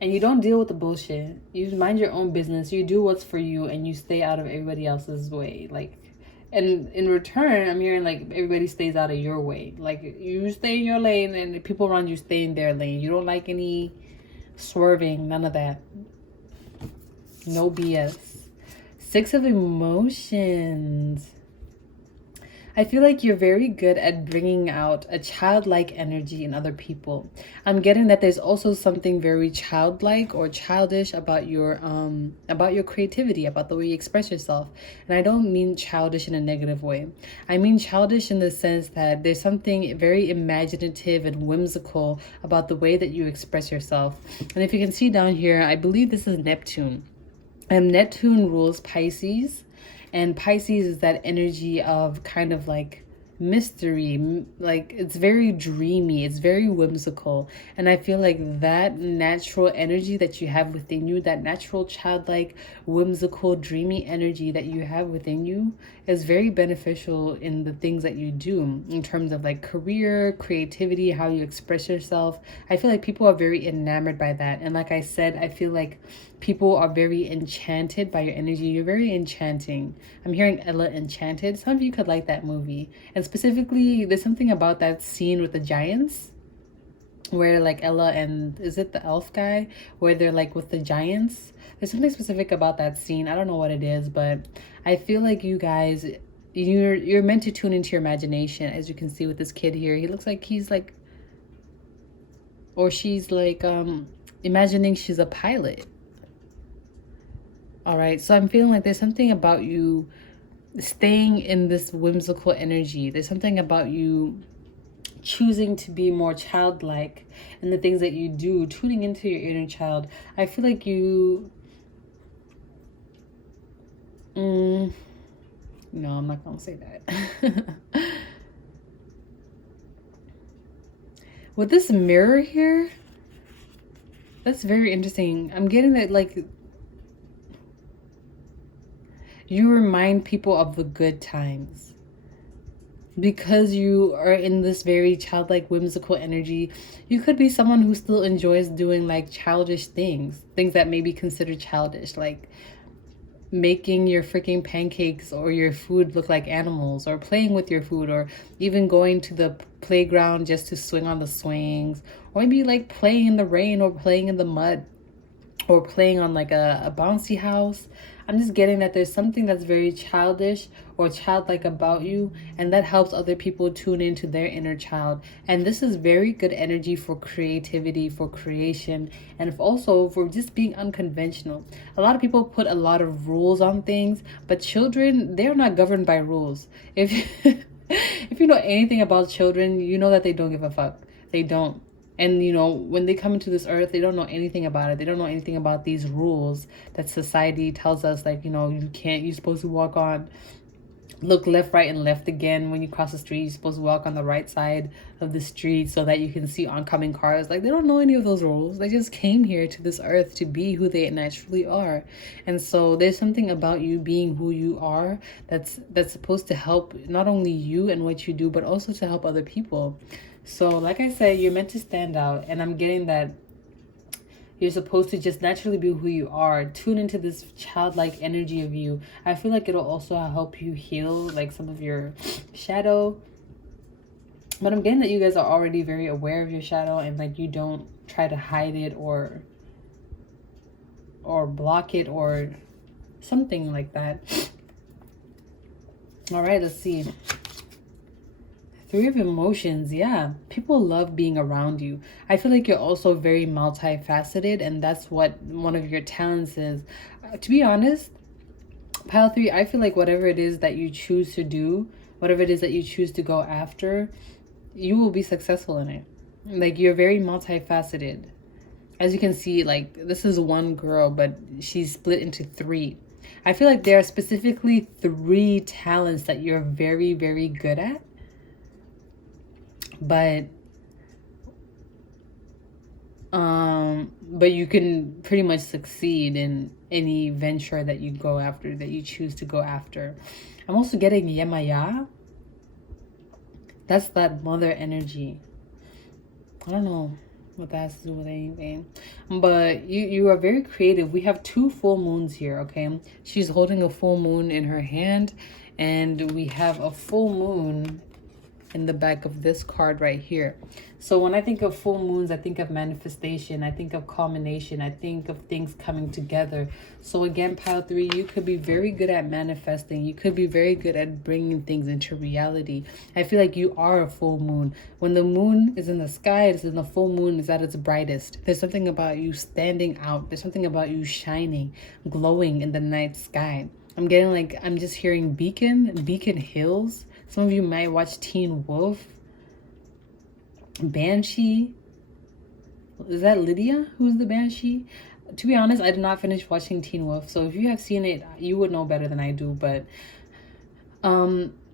And you don't deal with the bullshit. You mind your own business. You do what's for you and you stay out of everybody else's way. Like, and in return, I'm hearing like everybody stays out of your way. Like, you stay in your lane and the people around you stay in their lane. You don't like any swerving, none of that. No BS. 6 of emotions. I feel like you're very good at bringing out a childlike energy in other people. I'm getting that there's also something very childlike or childish about your creativity, about the way you express yourself. And I don't mean childish in a negative way. I mean childish in the sense that there's something very imaginative and whimsical about the way that you express yourself. And if you can see down here, I believe this is Neptune. And Neptune rules Pisces. And Pisces is that energy of kind of like mystery, like it's very dreamy, it's very whimsical. And I feel like that natural energy that you have within you, that natural childlike, whimsical, dreamy energy that you have within you is very beneficial in the things that you do in terms of like career, creativity, how you express yourself. I feel like people are very enamored by that. And like I said, I feel like people are very enchanted by your energy. You're very enchanting. I'm hearing Ella Enchanted. Some of you could like that movie. And specifically, there's something about that scene with the giants where like Ella and, is it the elf guy? Where they're like with the giants. There's something specific about that scene. I don't know what it is, but I feel like you guys, you're meant to tune into your imagination. As you can see with this kid here, he looks like he's like, or she's like imagining she's a pilot. All right, so I'm feeling like there's something about you staying in this whimsical energy. There's something about you choosing to be more childlike in the things that you do, tuning into your inner child. I feel like you... no, I'm not going to say that. With this mirror here, that's very interesting. I'm getting that like... you remind people of the good times because you are in this very childlike, whimsical energy. You could be someone who still enjoys doing like childish things that may be considered childish, like making your freaking pancakes or your food look like animals, or playing with your food, or even going to the playground just to swing on the swings, or maybe like playing in the rain or playing in the mud or playing on like a bouncy house. I'm just getting that there's something that's very childish or childlike about you, and that helps other people tune into their inner child. And this is very good energy for creativity, for creation, and also for just being unconventional. A lot of people put a lot of rules on things, but children, they're not governed by rules. If if you know anything about children, you know that they don't give a fuck. They don't. And, you know, when they come into this earth, they don't know anything about it. They don't know anything about these rules that society tells us, like, you know, you're supposed to walk on, look left, right, and left again. When you cross the street, you're supposed to walk on the right side of the street so that you can see oncoming cars. Like, they don't know any of those rules. They just came here to this earth to be who they naturally are. And so there's something about you being who you are that's supposed to help not only you and what you do, but also to help other people. So like I said, you're meant to stand out, and I'm getting that you're supposed to just naturally be who you are. Tune into this childlike energy of you. I feel like it'll also help you heal like some of your shadow. But I'm getting that you guys are already very aware of your shadow, and like you don't try to hide it or block it or something like that. All right, let's see. Three of emotions. Yeah, people love being around you. I feel like you're also very multifaceted, and that's what one of your talents is. To be honest, pile three, I feel like whatever it is that you choose to do, whatever it is that you choose to go after, you will be successful in it. Like, you're very multifaceted. As you can see, like, this is one girl, but she's split into three. I feel like there are specifically three talents that you're very, very good at. But you can pretty much succeed in any venture that you go after, that you choose to go after. I'm also getting Yemaya. That's that mother energy. I don't know what that has to do with anything, but you are very creative. We have two full moons here. Okay, she's holding a full moon in her hand, and we have a full moon in the back of this card right here. So when I think of full moons, I think of manifestation, I think of culmination, I think of things coming together. So again, pile three, you could be very good at manifesting. You could be very good at bringing things into reality. I feel like you are a full moon. When the moon is in the sky, it's in the full moon is at its brightest. There's something about you standing out. There's something about you shining, glowing in the night sky. I'm getting like, I'm just hearing Beacon Hills. Some of you might watch Teen Wolf. Banshee. Is that Lydia? Who's the Banshee? To be honest, I did not finish watching Teen Wolf. So if you have seen it, you would know better than I do. But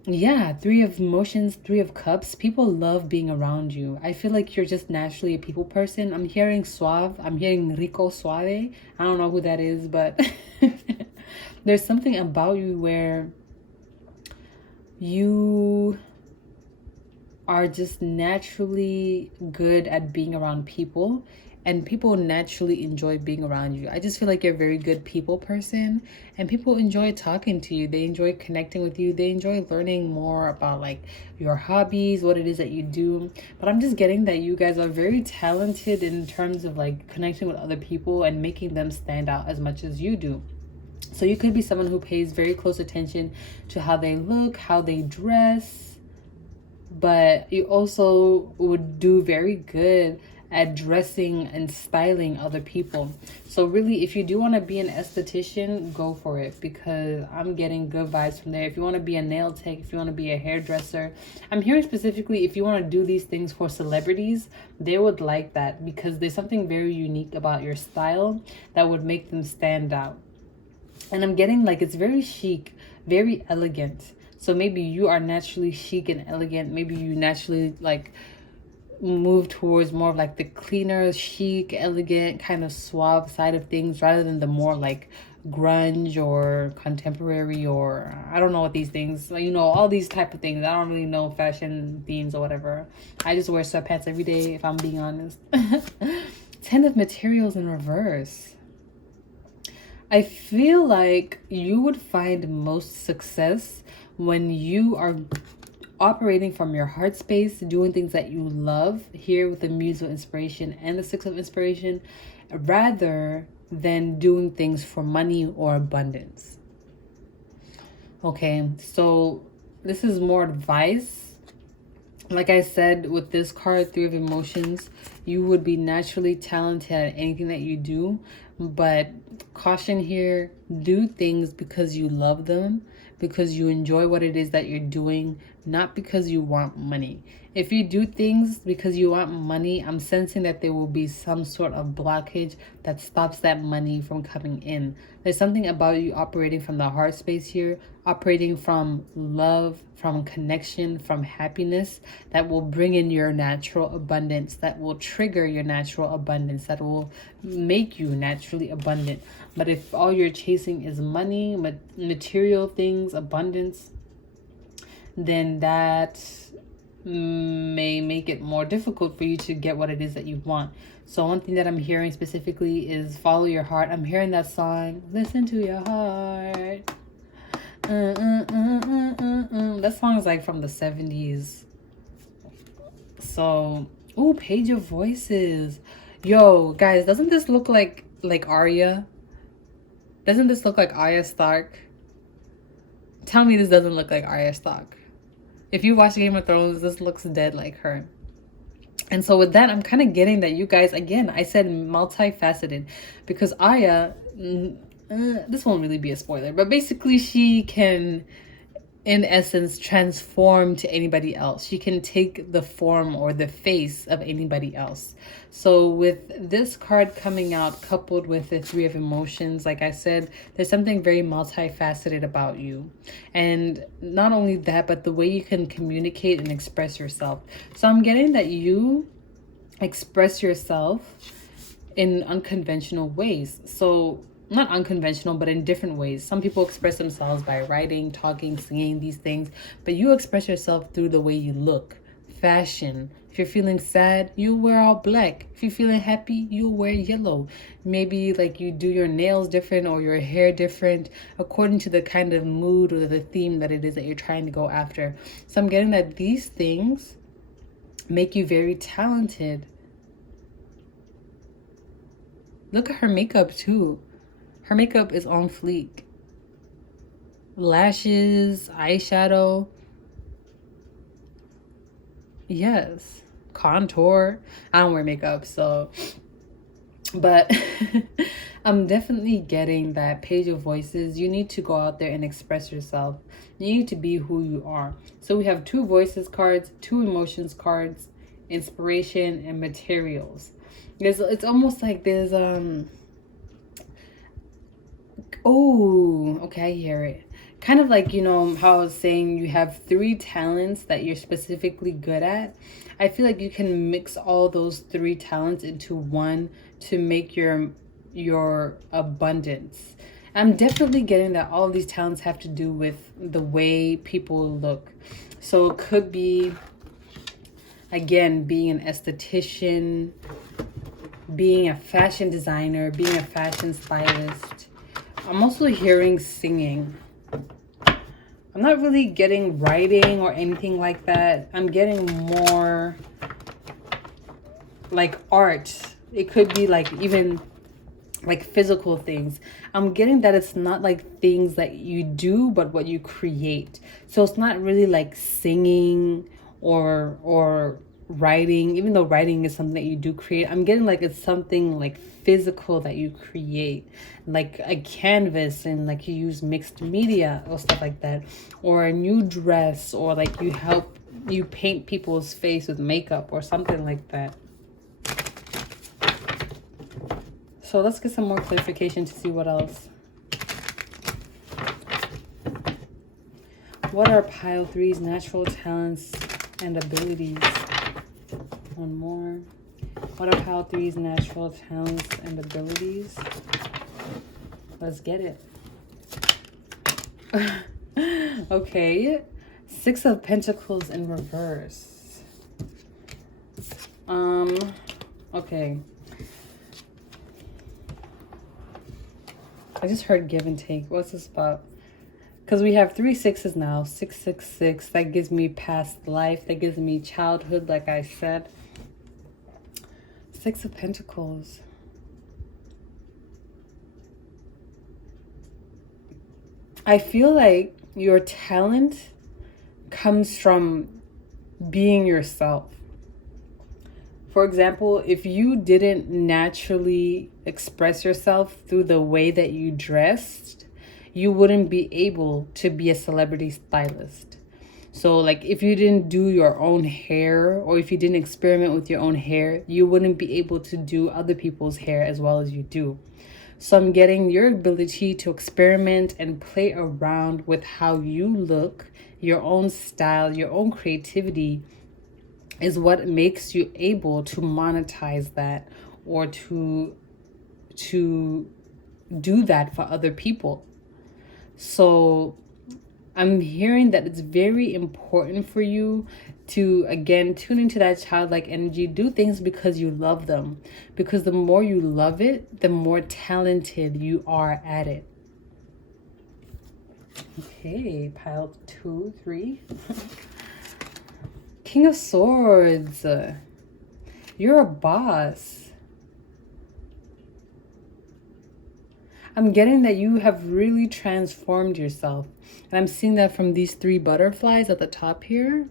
yeah, three of emotions, three of cups. People love being around you. I feel like you're just naturally a people person. I'm hearing suave. I'm hearing rico suave. I don't know who that is, but there's something about you where you are just naturally good at being around people, and people naturally enjoy being around you. I just feel like you're a very good people person, and people enjoy talking to you. They enjoy connecting with you. They enjoy learning more about like your hobbies, what it is that you do. But I'm just getting that you guys are very talented in terms of like connecting with other people and making them stand out as much as you do. So you could be someone who pays very close attention to how they look, how they dress, but you also would do very good at dressing and styling other people. So really, if you do want to be an esthetician, go for it, because I'm getting good vibes from there. If you want to be a nail tech, if you want to be a hairdresser, I'm hearing specifically if you want to do these things for celebrities, they would like that, because there's something very unique about your style that would make them stand out. And I'm getting like it's very chic, very elegant. So maybe you are naturally chic and elegant. Maybe you naturally like move towards more of like the cleaner, chic, elegant, kind of suave side of things, rather than the more like grunge or contemporary, or I don't know what these things, you know, all these type of things. I don't really know fashion themes or whatever. I just wear sweatpants every day, if I'm being honest. 10 of materials in reverse. I feel like you would find most success when you are operating from your heart space, doing things that you love, here with the Muse of Inspiration and the Six of Inspiration, rather than doing things for money or abundance. Okay, so this is more advice. Like I said, with this card, Three of Emotions, you would be naturally talented at anything that you do. But caution here, do things because you love them, because you enjoy what it is that you're doing, not because you want money. If you do things because you want money, I'm sensing that there will be some sort of blockage that stops that money from coming in. There's something about you operating from the heart space here, operating from love, from connection, from happiness, that will bring in your natural abundance, that will trigger your natural abundance, that will make you naturally abundant. But if all you're chasing is money, material things, abundance, then that may make it more difficult for you to get what it is that you want. So one thing that I'm hearing specifically is follow your heart. I'm hearing that song, listen to your heart. That song is like from the 70s. So, oh, Page of Voices. Yo, guys, doesn't this look like Arya? Doesn't this look like Arya Stark? Tell me this doesn't look like Arya Stark. If you watch Game of Thrones, this looks dead like her. And so with that, I'm kind of getting that you guys, again, I said multifaceted, because Arya, this won't really be a spoiler, but basically she can, in essence, transform to anybody else. She can take the form or the face of anybody else. So with this card coming out coupled with the Three of Emotions, like I said, there's something very multifaceted about you. And not only that, but the way you can communicate and express yourself. So I'm getting that you express yourself in unconventional ways. So not unconventional, but in different ways. Some people express themselves by writing, talking, singing, these things, but you express yourself through the way you look, fashion. If you're feeling sad, you wear all black. If you're feeling happy, you wear yellow. Maybe like you do your nails different or your hair different according to the kind of mood or the theme that it is that you're trying to go after. So I'm getting that these things make you very talented. Look at her makeup too. Her makeup is on fleek. Lashes, eyeshadow. Yes. Contour. I don't wear makeup, so. But I'm definitely getting that Page of Voices. You need to go out there and express yourself. You need to be who you are. So we have 2 Voices cards, 2 Emotions cards, Inspiration, and Materials. It's almost like there's oh, okay, I hear it. Kind of like, you know, how I was saying you have 3 talents that you're specifically good at. I feel like you can mix all those 3 talents into one to make your abundance. I'm definitely getting that all of these talents have to do with the way people look. So it could be, again, being an esthetician, being a fashion designer, being a fashion stylist. I'm also hearing singing. I'm not really getting writing or anything like that. I'm getting more like art. It could be like even like physical things. I'm getting that it's not like things that you do, but what you create. So it's not really like singing or writing, even though writing is something that you do create. I'm getting like it's something like physical that you create, like a canvas, and like you use mixed media or stuff like that, or a new dress, or like you paint people's face with makeup or something like that. So let's get some more clarification to see what else. What are pile 3's natural talents and abilities? One more. What are pile 3's natural talents and abilities? Let's get it. Okay. 6 of Pentacles in reverse. Okay. I just heard give and take. What's this about? Because we have 3 6s now. 666. That gives me past life. That gives me childhood, like I said. 6 of Pentacles. I feel like your talent comes from being yourself. For example, if you didn't naturally express yourself through the way that you dressed, you wouldn't be able to be a celebrity stylist. So like if you didn't do your own hair, or if you didn't experiment with your own hair, you wouldn't be able to do other people's hair as well as you do. So I'm getting your ability to experiment and play around with how you look, your own style, your own creativity is what makes you able to monetize that, or to do that for other people. So I'm hearing that it's very important for you to, again, tune into that childlike energy. Do things because you love them. Because the more you love it, the more talented you are at it. Okay, pile 2, 3. King of Swords. You're a boss. I'm getting that you have really transformed yourself. And I'm seeing that from these 3 butterflies at the top here.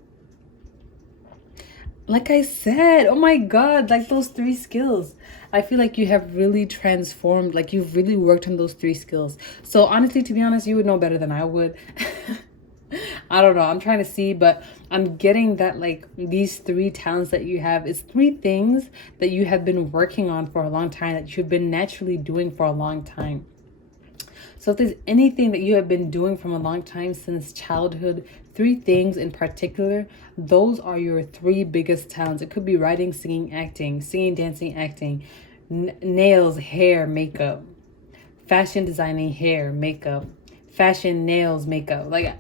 Like I said, oh my God, like those 3 skills. I feel like you have really transformed, like you've really worked on those 3 skills. So honestly, to be honest, you would know better than I would. I don't know. I'm trying to see, but I'm getting that like these 3 talents that you have is 3 things that you have been working on for a long time, that you've been naturally doing for a long time. So if there's anything that you have been doing from a long time since childhood, 3 things in particular, those are your 3 biggest talents. It could be writing, singing, dancing, acting, nails, hair, makeup, fashion designing, hair, makeup, fashion, nails, makeup. Like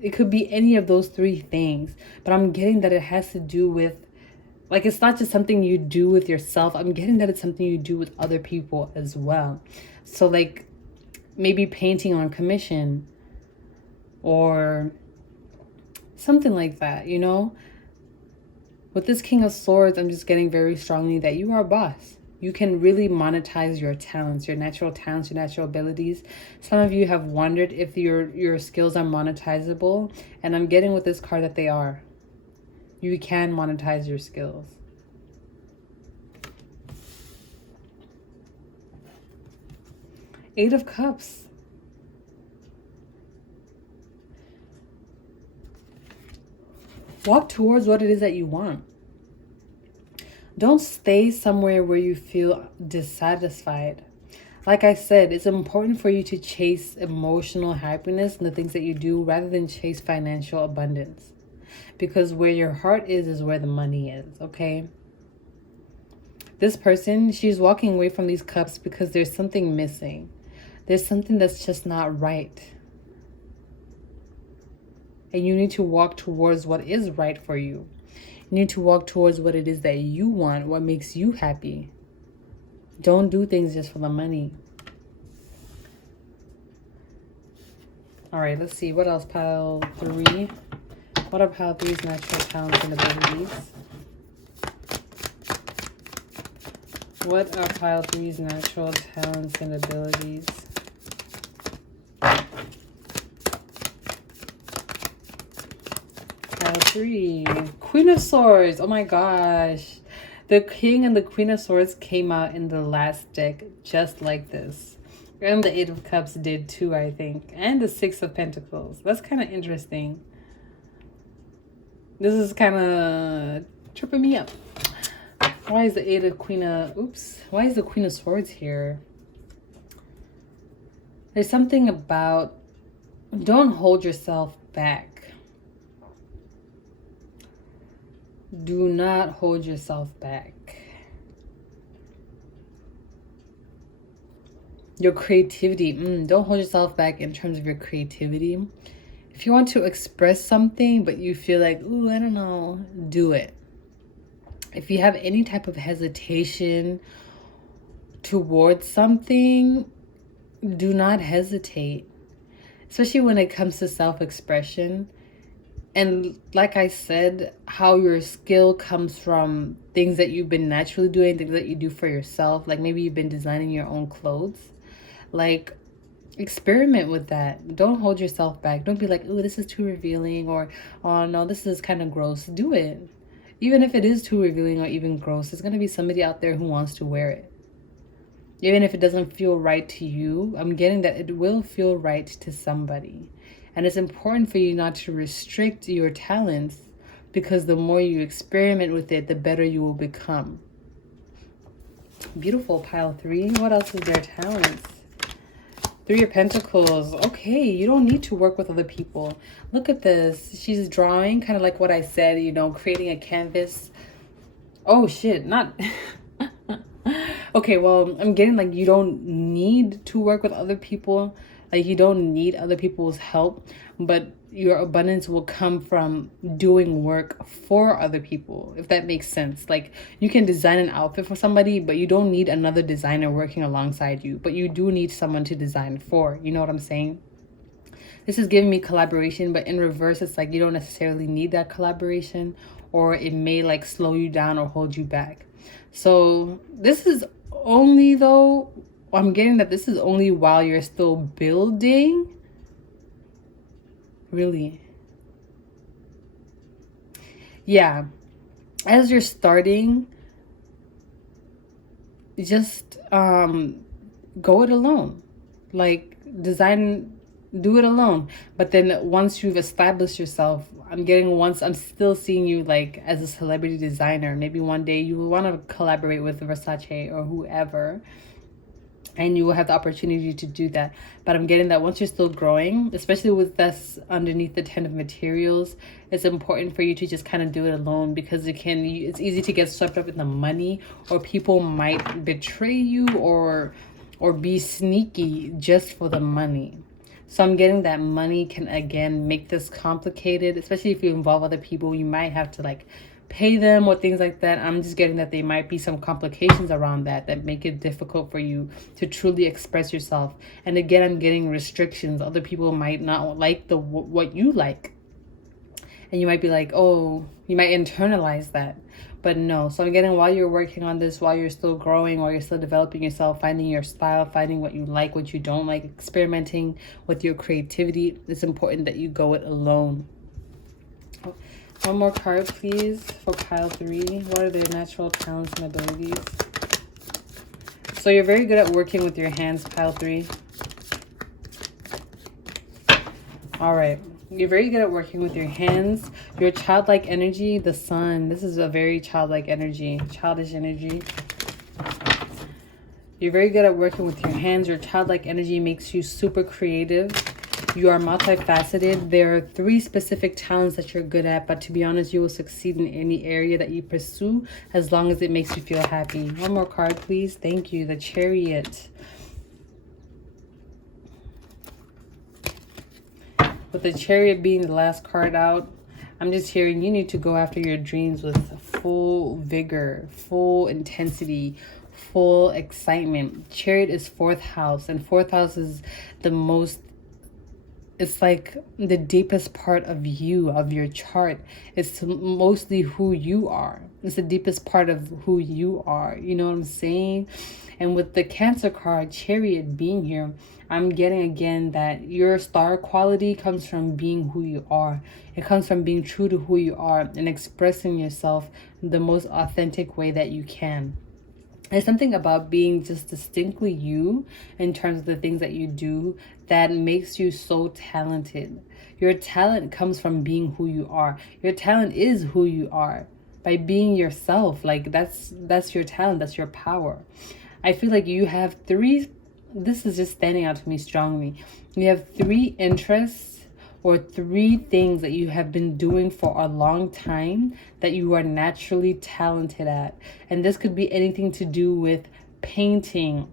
it could be any of those 3 things, but I'm getting that it has to do with, like, it's not just something you do with yourself. I'm getting that it's something you do with other people as well. So like maybe painting on commission or something like that, you know? With this King of Swords, I'm just getting very strongly that you are a boss. You can really monetize your talents, your natural abilities. Some of you have wondered if your skills are monetizable, and I'm getting with this card that they are. You can monetize your skills. Eight of Cups. Walk towards what it is that you want. Don't stay somewhere where you feel dissatisfied. Like I said, it's important for you to chase emotional happiness and the things that you do rather than chase financial abundance. Because where your heart is where the money is, okay? This person, she's walking away from these cups because there's something missing. There's something that's just not right. And you need to walk towards what is right for you. You need to walk towards what it is that you want, what makes you happy. Don't do things just for the money. All right, let's see. What else? Pile 3. What are pile 3's natural talents and abilities? What are pile 3's natural talents and abilities? Pile 3. Queen of Swords. Oh my gosh. The King and the Queen of Swords came out in the last deck just like this. And the Eight of Cups did too, I think. And the Six of Pentacles. That's kind of interesting. This is kind of tripping me up. Why is the why is the Queen of Swords here? There's something about, don't hold yourself back. Do not hold yourself back. Your creativity, don't hold yourself back in terms of your creativity. If you want to express something, but you feel like, ooh, I don't know, do it. If you have any type of hesitation towards something, do not hesitate. Especially when it comes to self-expression. And like I said, how your skill comes from things that you've been naturally doing, things that you do for yourself. Like maybe you've been designing your own clothes. Like, experiment with that. Don't hold yourself back. Don't be like, oh, this is too revealing, or oh no, this is kind of gross. Do it. Even if it is too revealing or even gross, there's going to be somebody out there who wants to wear it. Even if it doesn't feel right to you, I'm getting that it will feel right to somebody. And it's important for you not to restrict your talents, because the more you experiment with it, the better you will become. Beautiful, pile 3. What else is their talents? 3 of Pentacles. Okay, you don't need to work with other people. Look at this. She's drawing, kind of like what I said, you know, creating a canvas. Oh, shit. Not... Okay, well, I'm getting like you don't need to work with other people. Like you don't need other people's help. But your abundance will come from doing work for other people, if that makes sense. Like you can design an outfit for somebody, but you don't need another designer working alongside you. But you do need someone to design for. You know what I'm saying? This is giving me collaboration, but in reverse, it's like you don't necessarily need that collaboration, or it may like slow you down or hold you back. So this is only though I'm getting that this is only while you're still building. Really? Yeah. As you're starting, just go it alone. Like, do it alone. But then once you've established yourself, I'm still seeing you like as a celebrity designer. Maybe one day you will want to collaborate with Versace or whoever, and you will have the opportunity to do that. But I'm getting that once you're still growing, especially with this underneath the 10 of materials, it's important for you to just kind of do it alone, because it's easy to get swept up in the money, or people might betray you or be sneaky just for the money. So I'm getting that money can again make this complicated, especially if you involve other people. You might have to like pay them or things like that. I'm just getting that there might be some complications around that make it difficult for you to truly express yourself. And again, I'm getting restrictions. Other people might not like what you like, and you might be like, oh, you might internalize that. But no. So I'm getting, while you're working on this, while you're still growing, while you're still developing yourself, finding your style, finding what you like, what you don't like, experimenting with your creativity, it's important that you go it alone. One more card, please, for pile 3. What are their natural talents and abilities? So you're very good at working with your hands, pile 3. All right. You're very good at working with your hands. Your childlike energy, the sun. This is a very childlike energy, childish energy. You're very good at working with your hands. Your childlike energy makes you super creative. You are multifaceted. There are 3 specific talents that you're good at, but to be honest, you will succeed in any area that you pursue as long as it makes you feel happy. One more card, please. Thank you. The Chariot. With the Chariot being the last card out, I'm just hearing you need to go after your dreams with full vigor, full intensity, full excitement. Chariot is 4th house, and 4th house is it's like the deepest part of you, of your chart. It's mostly who you are. It's the deepest part of who you are. You know what I'm saying? And with the Cancer card, Chariot being here, I'm getting again that your star quality comes from being who you are. It comes from being true to who you are and expressing yourself the most authentic way that you can. There's something about being just distinctly you in terms of the things that you do that makes you so talented. Your talent comes from being who you are. Your talent is who you are by being yourself. Like that's your talent. That's your power. I feel like you have 3, this is just standing out to me strongly. You have 3 interests or 3 things that you have been doing for a long time that you are naturally talented at. And this could be anything to do with painting.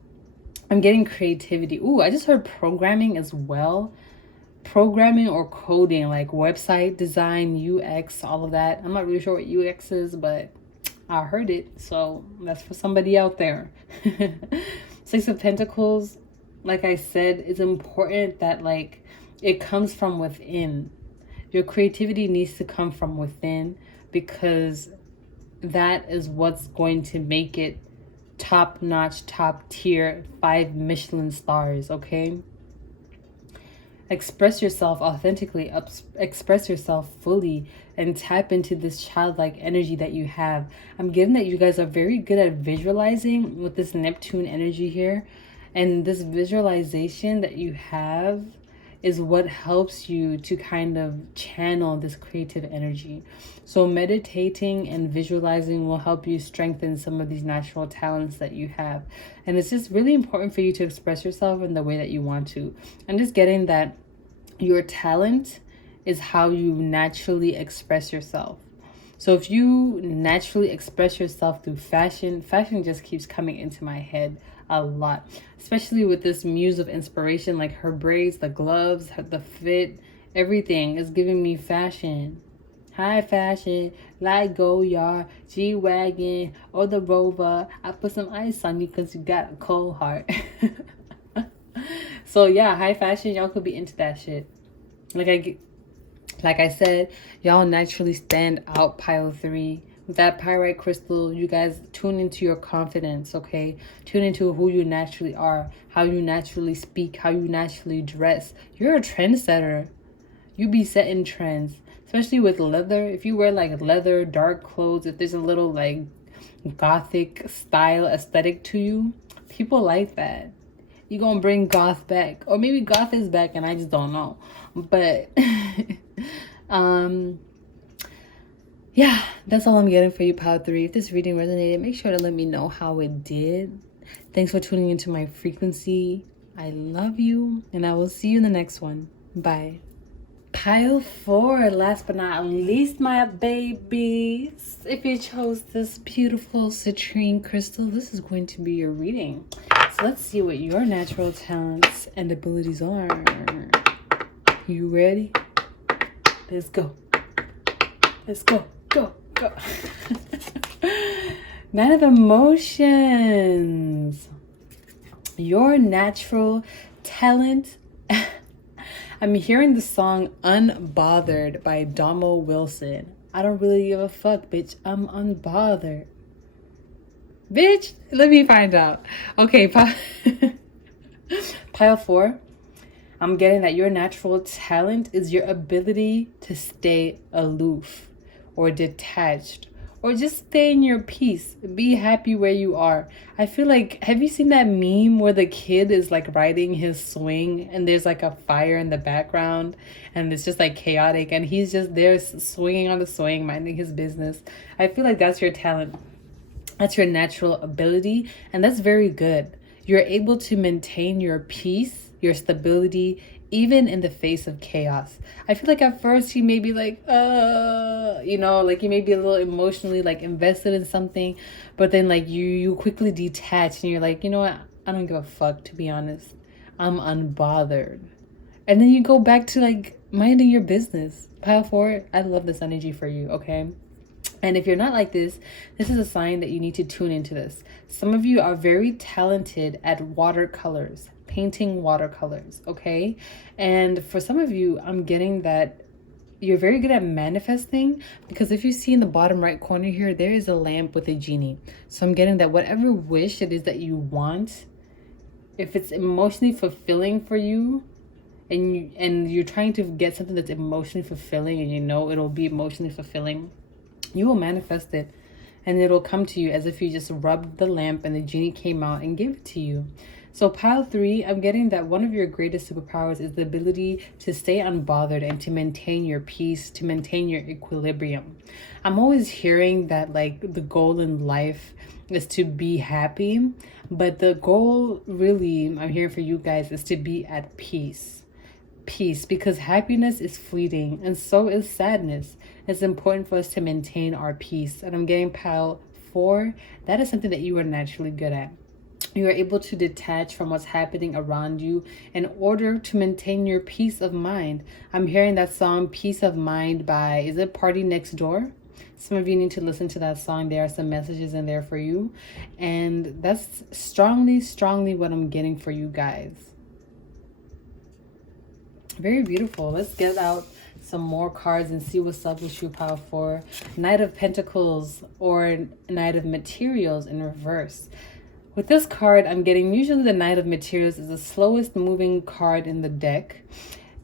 I'm getting creativity. Ooh, I just heard programming as well. Programming or coding, like website design, UX, all of that. I'm not really sure what UX is, but I heard it. So that's for somebody out there. 6 of Pentacles, like I said, it's important that like it comes from within. Your creativity needs to come from within, because that is what's going to make it top notch, top tier, 5 Michelin stars. Okay, express yourself authentically, express yourself fully, and tap into this childlike energy that you have. I'm getting that you guys are very good at visualizing with this Neptune energy here, and this visualization that you have is what helps you to kind of channel this creative energy. So meditating and visualizing will help you strengthen some of these natural talents that you have. And it's just really important for you to express yourself in the way that you want to. I'm just getting that your talent is how you naturally express yourself. So if you naturally express yourself through fashion just keeps coming into my head a lot, especially with this muse of inspiration, like her braids, the gloves, the fit, everything is giving me fashion. High fashion, like Goyard, G-Wagon, or the Rover. I put some ice on you because you got a cold heart. So yeah, high fashion, y'all could be into that shit. Like I said, y'all naturally stand out, pile 3, that pyrite crystal, you guys tune into your confidence, okay? Tune into who you naturally are, how you naturally speak, how you naturally dress. You're a trendsetter. You be setting trends, especially with leather. If you wear like leather, dark clothes, if there's a little like gothic style aesthetic to you, people like that. You gonna bring goth back, or maybe goth is back and I just don't know. But yeah, that's all I'm getting for you, Power 3. If this reading resonated, make sure to let me know how it did. Thanks for tuning into my frequency. I love you, and I will see you in the next one. Bye. Pile 4, last but not least, my babies. If you chose this beautiful citrine crystal, this is going to be your reading. So let's see what your natural talents and abilities are. You ready? Let's go. Let's go. Go. Go. Nine of Emotions. Your natural talent. I'm hearing the song Unbothered by Domo Wilson. I don't really give a fuck, bitch. I'm unbothered. Bitch, let me find out. Okay, pile 4. I'm getting that your natural talent is your ability to stay aloof or detached or just stay in your peace. Be happy where you are. I feel like, have you seen that meme where the kid is like riding his swing and there's like a fire in the background and it's just like chaotic and he's just there swinging on the swing, minding his business? I feel like that's your talent. That's your natural ability, and that's very good. You're able to maintain your peace, your stability, even in the face of chaos. I feel like at first you may be like, like you may be a little emotionally like invested in something, but then like you quickly detach and you're like, you know what? I don't give a fuck, to be honest. I'm unbothered. And then you go back to like minding your business. Pile 4, I love this energy for you, okay? And if you're not like this is a sign that you need to tune into this. Some of you are very talented at watercolors, painting watercolors, okay? And for some of you, I'm getting that you're very good at manifesting, because if you see in the bottom right corner here, there is a lamp with a genie. So I'm getting that whatever wish it is that you want, if it's emotionally fulfilling for you, and you're trying to get something that's emotionally fulfilling and you know it'll be emotionally fulfilling, you will manifest it and it'll come to you as if you just rubbed the lamp and the genie came out and gave it to you. So pile 3, I'm getting that one of your greatest superpowers is the ability to stay unbothered and to maintain your peace, to maintain your equilibrium. I'm always hearing that like the goal in life is to be happy, but the goal really, I'm hearing for you guys, is to be at peace. Peace, because happiness is fleeting and so is sadness. It's important for us to maintain our peace. And I'm getting pile 4, that is something that you are naturally good at. You are able to detach from what's happening around you in order to maintain your peace of mind. I'm hearing that song Peace of Mind by, is it Party Next Door? Some of you need to listen to that song. There are some messages in there for you, and that's strongly what I'm getting for you guys. Very beautiful. Let's get out some more cards and see what's up with you, pile 4. Knight of Pentacles or Knight of Materials in reverse. With this card, I'm getting usually the Knight of Materials is the slowest moving card in the deck.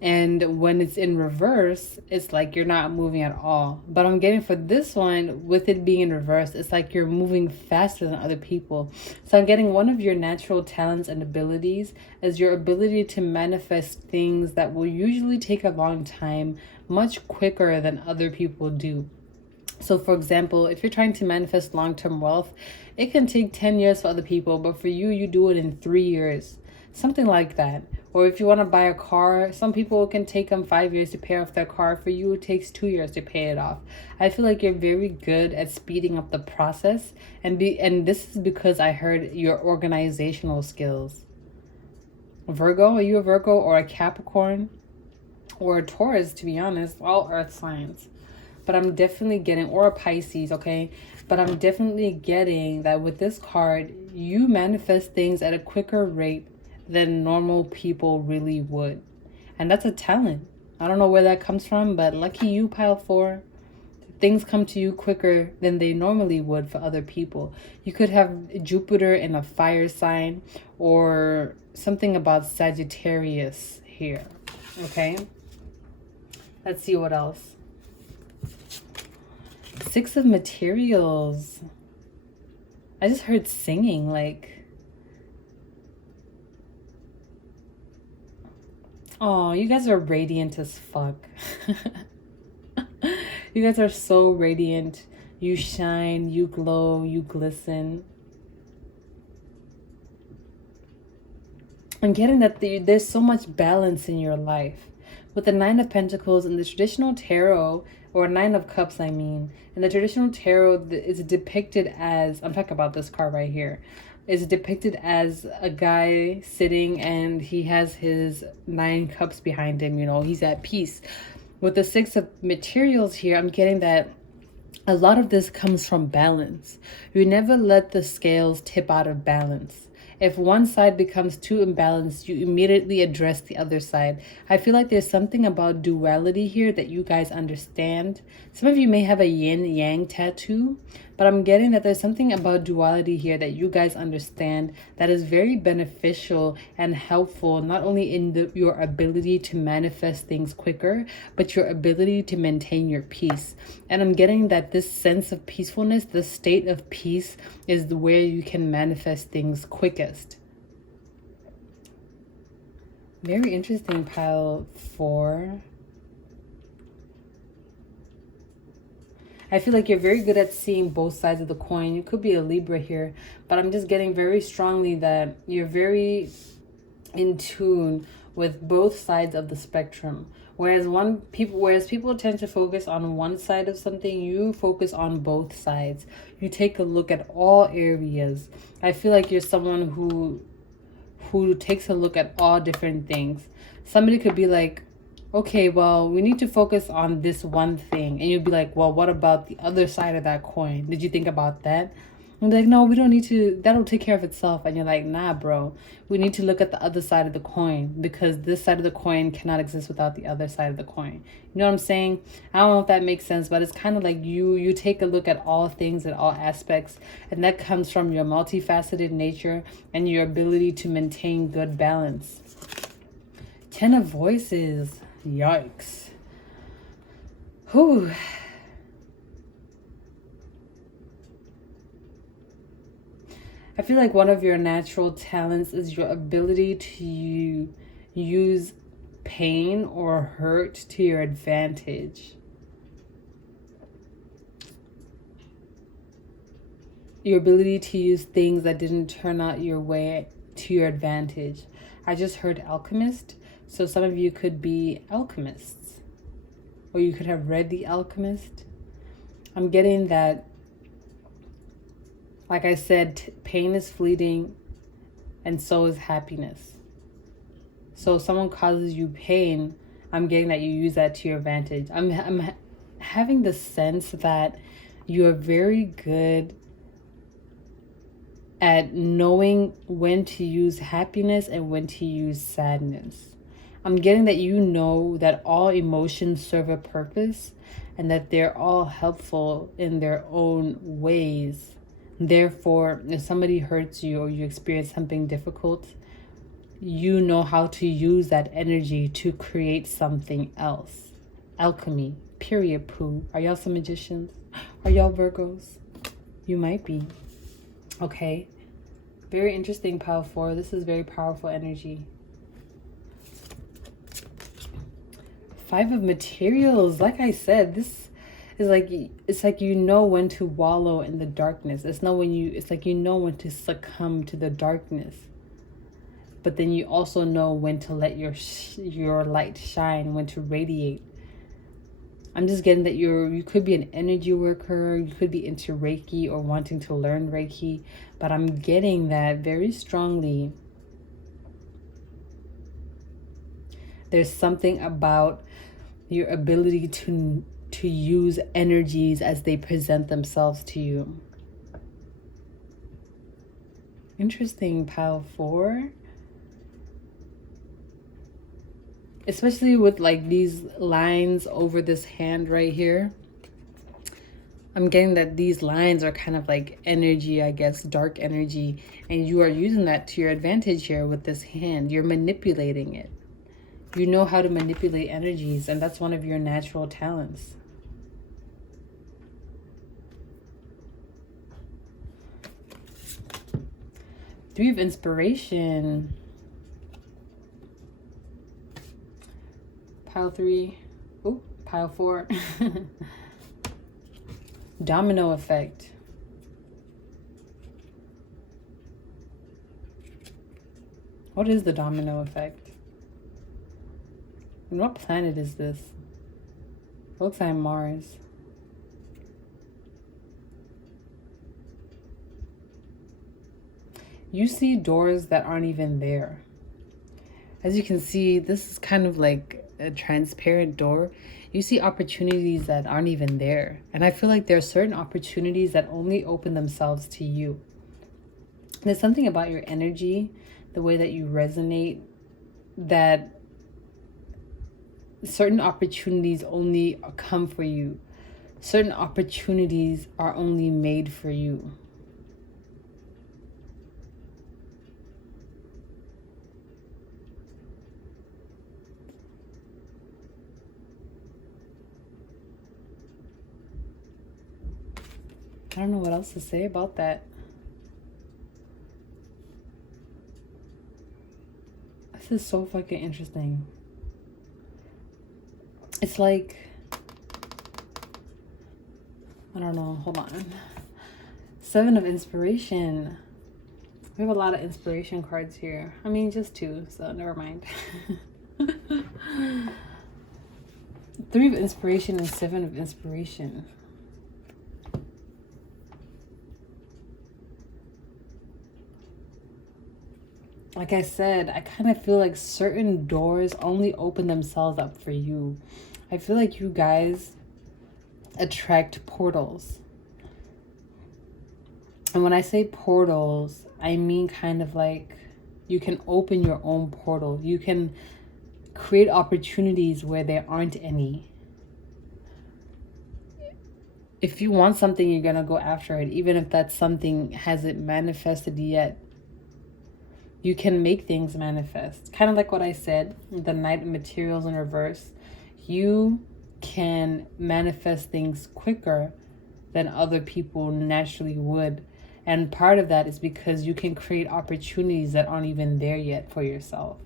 And when it's in reverse, it's like you're not moving at all. But I'm getting for this one, with it being in reverse, it's like you're moving faster than other people. So I'm getting one of your natural talents and abilities is your ability to manifest things that will usually take a long time, much quicker than other people do. So for example, if you're trying to manifest long-term wealth, it can take 10 years for other people, but for you, you do it in 3 years. Something like that. Or if you want to buy a car, some people it can take them 5 years to pay off their car. For you, it takes 2 years to pay it off. I feel like you're very good at speeding up the process, and this is because I heard your organizational skills. Virgo, are you a Virgo or a Capricorn or a Taurus? To be honest, all earth signs. But I'm definitely getting, or a Pisces, okay? But I'm definitely getting that with this card, you manifest things at a quicker rate than normal people really would. And that's a talent. I don't know where that comes from, but lucky you, pile 4. things come to you quicker than they normally would for other people. You could have Jupiter in a fire sign or something about Sagittarius here. Okay. Let's see what else. Six of Materials. I just heard singing, like, oh, you guys are radiant as fuck. You guys are so radiant. You shine, you glow, you glisten. I'm getting that there's so much balance in your life. With the Nine of Pentacles in the traditional tarot, or Nine of Cups, I mean. In the traditional tarot, it's depicted as, I'm talking about this card right here. It's depicted as a guy sitting and he has his 9 cups behind him, you know, he's at peace. With the Six of Materials here, I'm getting that a lot of this comes from balance. You never let the scales tip out of balance. If one side becomes too imbalanced, you immediately address the other side. I feel like there's something about duality here that you guys understand. Some of you may have a yin-yang tattoo, but I'm getting that there's something about duality here that you guys understand that is very beneficial and helpful, not only in your ability to manifest things quicker, but your ability to maintain your peace. And I'm getting that this sense of peacefulness, the state of peace, is where you can manifest things quickest. Very interesting, pile 4. I feel like you're very good at seeing both sides of the coin. You could be a Libra here, but I'm just getting very strongly that you're very in tune with both sides of the spectrum. Whereas people tend to focus on one side of something, you focus on both sides. You take a look at all areas. I feel like you're someone who takes a look at all different things. Somebody could be like, okay, well, we need to focus on this one thing. And you'd be like, well, what about the other side of that coin? Did you think about that? And be like, no, we don't need to, that'll take care of itself. And you're like, nah, bro, we need to look at the other side of the coin, because this side of the coin cannot exist without the other side of the coin. You know what I'm saying? I don't know if that makes sense, but it's kind of like you take a look at all things and all aspects, and that comes from your multifaceted nature and your ability to maintain good balance. 10 of Voices. Yikes. Whew. I feel like one of your natural talents is your ability to use pain or hurt to your advantage. Your ability to use things that didn't turn out your way to your advantage. I just heard alchemist. So some of you could be alchemists, or you could have read The Alchemist. I'm getting that, like I said, pain is fleeting and so is happiness. So if someone causes you pain, I'm getting that you use that to your advantage. I'm having the sense that you are very good at knowing when to use happiness and when to use sadness. I'm getting that you know that all emotions serve a purpose and that they're all helpful in their own ways. Therefore, if somebody hurts you or you experience something difficult, you know how to use that energy to create something else. Alchemy, period, poo. Are y'all some magicians? Are y'all Virgos? You might be. Okay. Very interesting, pile 4. This is very powerful energy. 5 of Materials. Like I said, this is like, it's like you know when to wallow in the darkness. It's like you know when to succumb to the darkness. But then you also know when to let your light shine, when to radiate. I'm just getting that you could be an energy worker, you could be into Reiki or wanting to learn Reiki, but I'm getting that very strongly. There's something about your ability to use energies as they present themselves to you. Interesting, pile 4. Especially with like these lines over this hand right here. I'm getting that these lines are kind of like energy, I guess, dark energy. And you are using that to your advantage here with this hand. You're manipulating it. You know how to manipulate energies, and that's one of your natural talents. Three of Inspiration. Pile 3. Oh, pile 4. Domino effect. What is the domino effect? And what planet is this? It looks like Mars. You see doors that aren't even there. As you can see, this is kind of like a transparent door. You see opportunities that aren't even there. And I feel like there are certain opportunities that only open themselves to you. There's something about your energy, the way that you resonate, that certain opportunities only come for you. Certain opportunities are only made for you. I don't know what else to say about that. This is so fucking interesting. It's like, I don't know, hold on. 7 of Inspiration. We have a lot of inspiration cards here. I mean, just 2, so never mind. 3 of Inspiration and 7 of Inspiration. Like I said, I kind of feel like certain doors only open themselves up for you. I feel like you guys attract portals. And when I say portals, I mean kind of like you can open your own portal. You can create opportunities where there aren't any. If you want something, you're going to go after it, even if that something hasn't manifested yet. You can make things manifest. Kind of like what I said, the Knight of Materials in reverse. You can manifest things quicker than other people naturally would. And part of that is because you can create opportunities that aren't even there yet for yourself.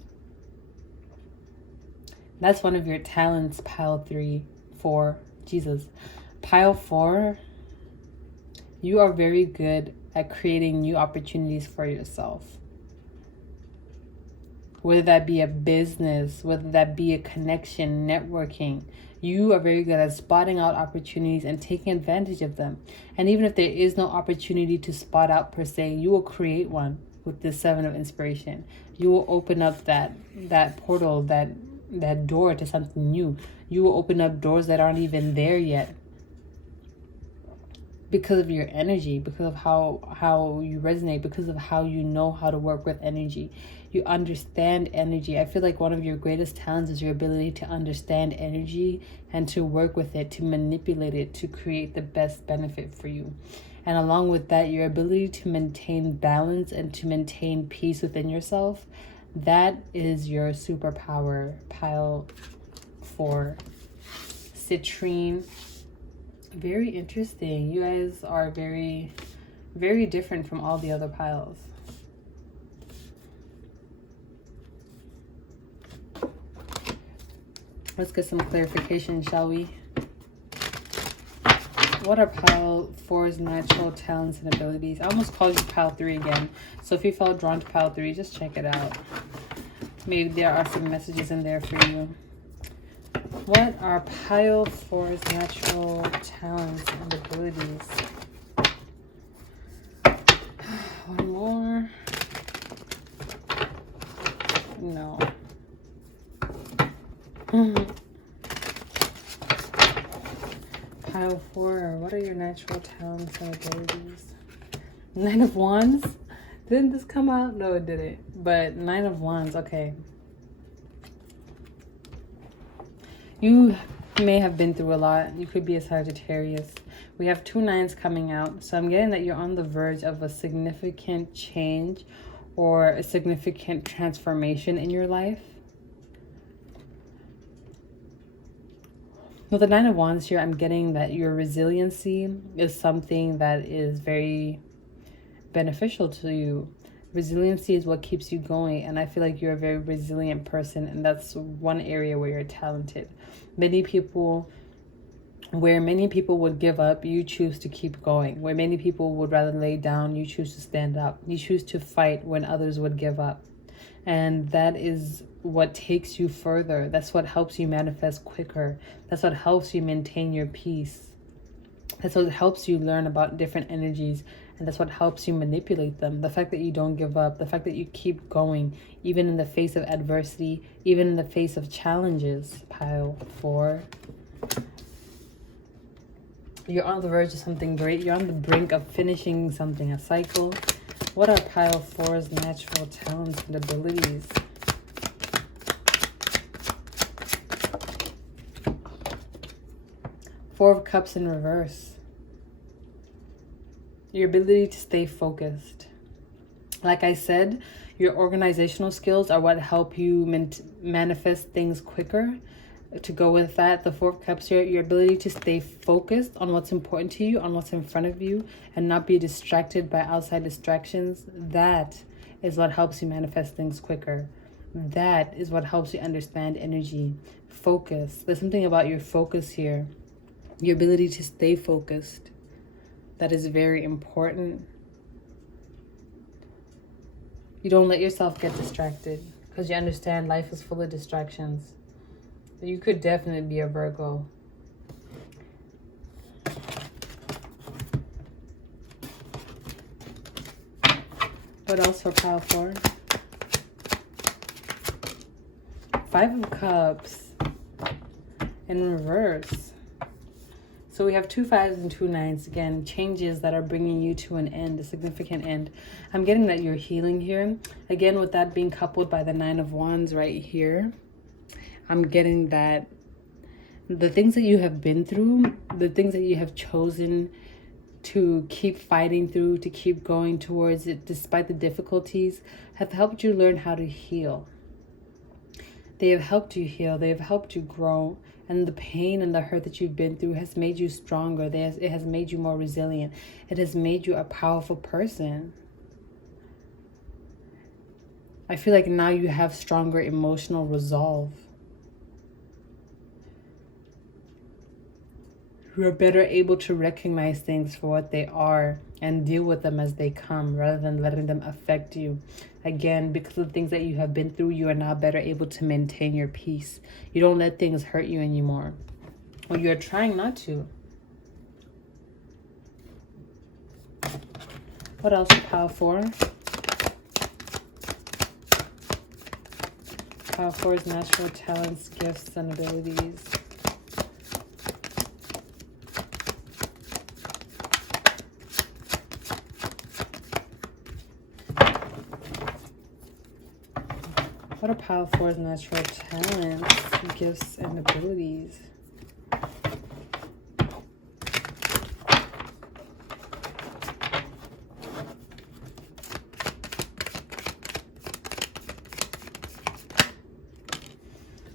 That's one of your talents, pile 3, 4. Jesus. Pile 4, you are very good at creating new opportunities for yourself. Whether that be a business, whether that be a connection, networking, you are very good at spotting out opportunities and taking advantage of them. And even if there is no opportunity to spot out per se, you will create one with the 7 of Inspiration. You will open up that portal, that door to something new. You will open up doors that aren't even there yet. Because of your energy, because of how you resonate, because of how you know how to work with energy. You understand energy. I feel like one of your greatest talents is your ability to understand energy and to work with it, to manipulate it, to create the best benefit for you. And along with that, your ability to maintain balance and to maintain peace within yourself, that is your superpower, pile 4. Citrine. Very interesting. You guys are very, very different from all the other piles. Let's get some clarification, shall we? What are pile 4's natural talents and abilities? I almost called you pile 3 again. So if you felt drawn to pile 3, just check it out. Maybe there are some messages in there for you. What are pile 4's natural talents and abilities? One more. No. Pile 4, what are your natural talents and abilities? 9 of Wands? Didn't this come out? No, it didn't. But 9 of Wands, okay. You You may have been through a lot. You could be a Sagittarius. We have 2 9s coming out. So I'm getting that you're on the verge of a significant change or a significant transformation in your life. With the 9 of Wands here, I'm getting that your resiliency is something that is very beneficial to you. Resiliency is what keeps you going, and I feel like you're a very resilient person, and that's one area where you're talented. Where many people would give up, you choose to keep going. Where many people would rather lay down, you choose to stand up. You choose to fight when others would give up. And that is what takes you further. That's what helps you manifest quicker. That's what helps you maintain your peace. That's what helps you learn about different energies. And that's what helps you manipulate them. The fact that you don't give up, the fact that you keep going, even in the face of adversity, even in the face of challenges. Pile 4. You're on the verge of something great. You're on the brink of finishing something, a cycle. What are pile 4's natural talents and abilities? Four of Cups in reverse. Your ability to stay focused. Like I said, your organizational skills are what help you manifest things quicker. To go with that, the Four of Cups here, your ability to stay focused on what's important to you, on what's in front of you, and not be distracted by outside distractions. That is what helps you manifest things quicker. That is what helps you understand energy. Focus. There's something about your focus here. Your ability to stay focused. That is very important. You don't let yourself get distracted because you understand life is full of distractions. You could definitely be a Virgo. What else for pile 4? 5 of Cups in reverse. So we have 2 5s and 2 9s. Again, changes that are bringing you to an end, a significant end. I'm getting that you're healing here. Again, with that being coupled by the 9 of Wands right here, I'm getting that the things that you have been through, the things that you have chosen to keep fighting through, to keep going towards it despite the difficulties, have helped you learn how to heal. They have helped you heal. They have helped you grow. And the pain and the hurt that you've been through has made you stronger. It has made you more resilient. It has made you a powerful person. I feel like now you have stronger emotional resolve. You are better able to recognize things for what they are and deal with them as they come rather than letting them affect you. Again, because of the things that you have been through, you are now better able to maintain your peace. You don't let things hurt you anymore. Or you're trying not to. What else is pile 4? Pile 4's natural talents, gifts, and abilities. What are pile 4's natural talents, gifts, and abilities?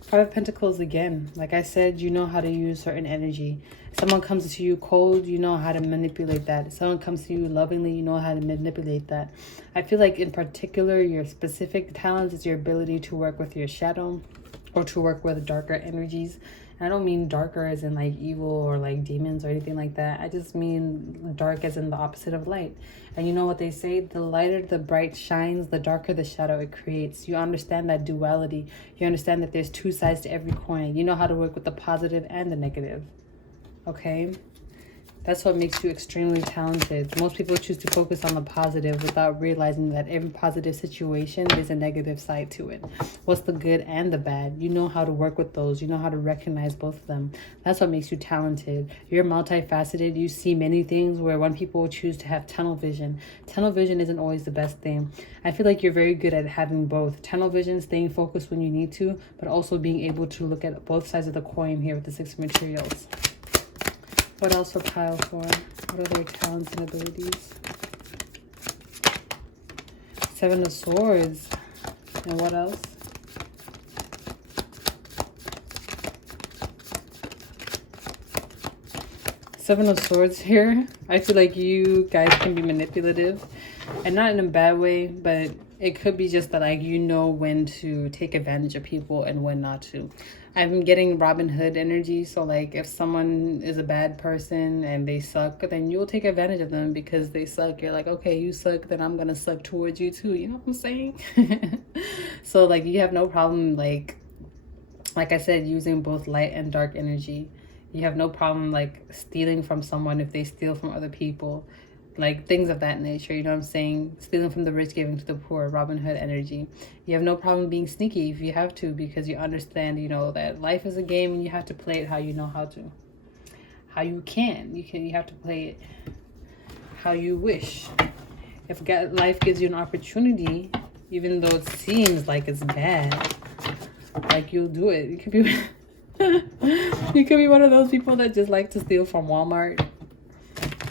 Five of Pentacles again. Like I said, you know how to use certain energy. Someone comes to you cold, you know how to manipulate that. If someone comes to you lovingly, you know how to manipulate that. I feel like in particular, your specific talents is your ability to work with your shadow or to work with darker energies. And I don't mean darker as in like evil or like demons or anything like that. I just mean dark as in the opposite of light. And you know what they say? The lighter the bright shines, the darker the shadow it creates. You understand that duality. You understand that there's 2 sides to every coin. You know how to work with the positive and the negative. Okay, That's what makes you extremely talented. Most people choose to focus on the positive without realizing that every positive situation there's a negative side to it. What's the good and the bad? You know how to work with those. You know how to recognize both of them. That's what makes you talented. You're multifaceted. You see many things, where when people choose to have tunnel vision. Tunnel vision isn't always the best thing. I feel like you're very good at having both. Tunnel vision, staying focused when you need to, but also being able to look at both sides of the coin here with the 6 of materials. What else for pile 4? What are their talents and abilities? 7 of Swords. And what else? Seven of Swords here. I feel like you guys can be manipulative, and not in a bad way, but it could be just that, like, you know when to take advantage of people and when not to. I'm getting Robin Hood energy, so like if someone is a bad person and they suck, then you'll take advantage of them because they suck. You're like, okay, you suck, then I'm gonna suck towards you too. You know what I'm saying? So like you have no problem, like I said, using both light and dark energy. You have no problem like stealing from someone if they steal from other people. Like things of that nature, you know what I'm saying? Stealing from the rich, giving to the poor, Robin Hood energy. You have no problem being sneaky if you have to, because you understand, you know, that life is a game and you have to play it how you know how to. How you can. You have to play it how you wish. If life gives you an opportunity, even though it seems like it's bad, like you'll do it. You could be you could be one of those people that just like to steal from Walmart.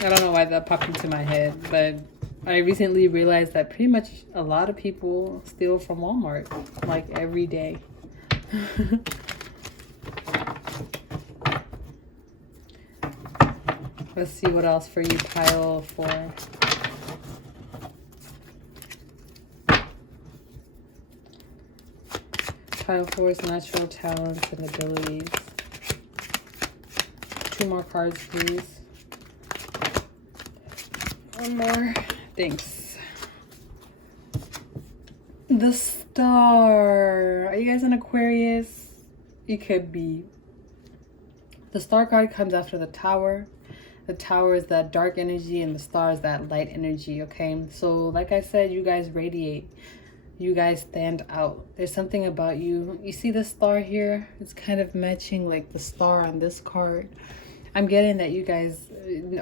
I don't know why that popped into my head, but I recently realized that pretty much a lot of people steal from Walmart, like every day. Let's see what else for you, pile 4. Pile 4's natural talents and abilities. 2 more cards, please. 1 more. Thanks. The Star. Are you guys an Aquarius? You could be. The Star card comes after the Tower. The Tower is that dark energy and the Star is that light energy, okay? So like I said, you guys radiate. You guys stand out. There's something about you. You see the Star here? It's kind of matching like the Star on this card. I'm getting that you guys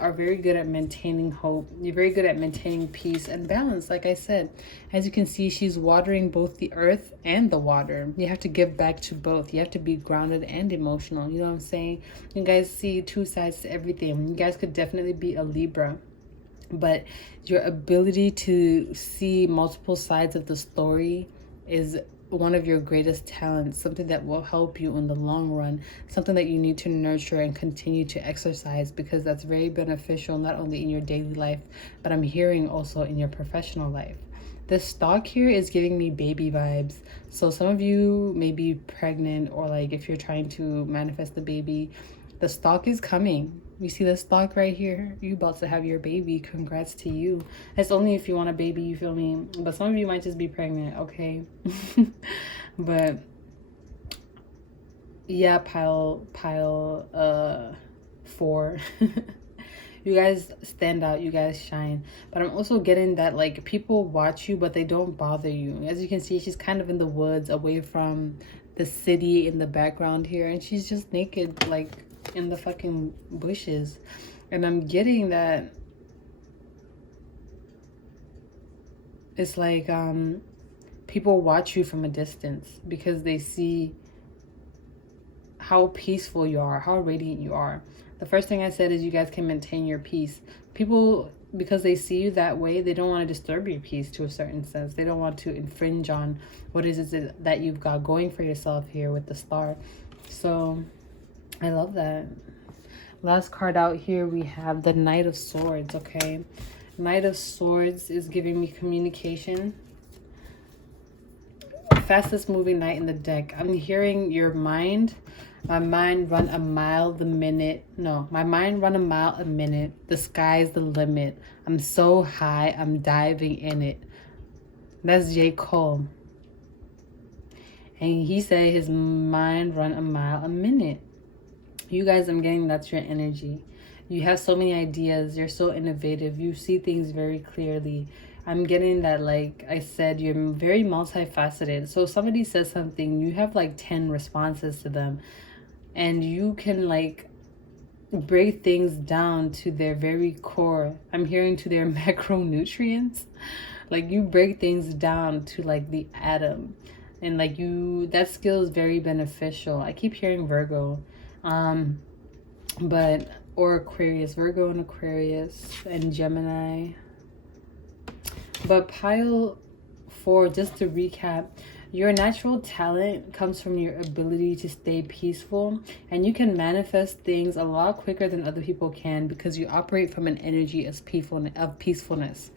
are very good at maintaining hope. You're very good at maintaining peace and balance, like I said. As you can see, she's watering both the earth and the water. You have to give back to both. You have to be grounded and emotional. You know what I'm saying? You guys see 2 sides to everything. You guys could definitely be a Libra. But your ability to see multiple sides of the story is one of your greatest talents, something that will help you in the long run, something that you need to nurture and continue to exercise, because that's very beneficial not only in your daily life, but I'm hearing also in your professional life. This stock here is giving me baby vibes. So some of you may be pregnant, or like if you're trying to manifest the baby, the stock is coming. You see the stock right here? You about to have your baby. Congrats to you. It's only if you want a baby, you feel me? But some of you might just be pregnant, okay? But yeah, pile 4. You guys stand out, you guys shine. But I'm also getting that like people watch you, but they don't bother you. As you can see, she's kind of in the woods, away from the city in the background here, and she's just naked, like in the fucking bushes. And I'm getting that it's like people watch you from a distance because they see how peaceful you are, how radiant you are. The first thing I said is you guys can maintain your peace. People, because they see you that way, they don't want to disturb your peace to a certain sense. They don't want to infringe on what is it that you've got going for yourself here with the Star. So I love that. Last card out here, we have the Knight of Swords, okay? Knight of Swords is giving me communication. Fastest moving knight in the deck. I'm hearing your mind. My mind run a mile a minute. No, my mind run a mile a minute. The sky's the limit. I'm so high, I'm diving in it. That's J. Cole. And he said his mind run a mile a minute. You guys, I'm getting that's your energy. You have so many ideas. You're so innovative. You see things very clearly. I'm getting that, like I said, you're very multifaceted. So if somebody says something, you have like 10 responses to them, and you can like break things down to their very core. I'm hearing to their macronutrients. Like you break things down to like the atom. And like you, that skill is very beneficial. I keep hearing Virgo. But or Aquarius, Virgo and Aquarius and Gemini. But pile 4, just to recap, your natural talent comes from your ability to stay peaceful, and you can manifest things a lot quicker than other people can because you operate from an energy of peacefulness.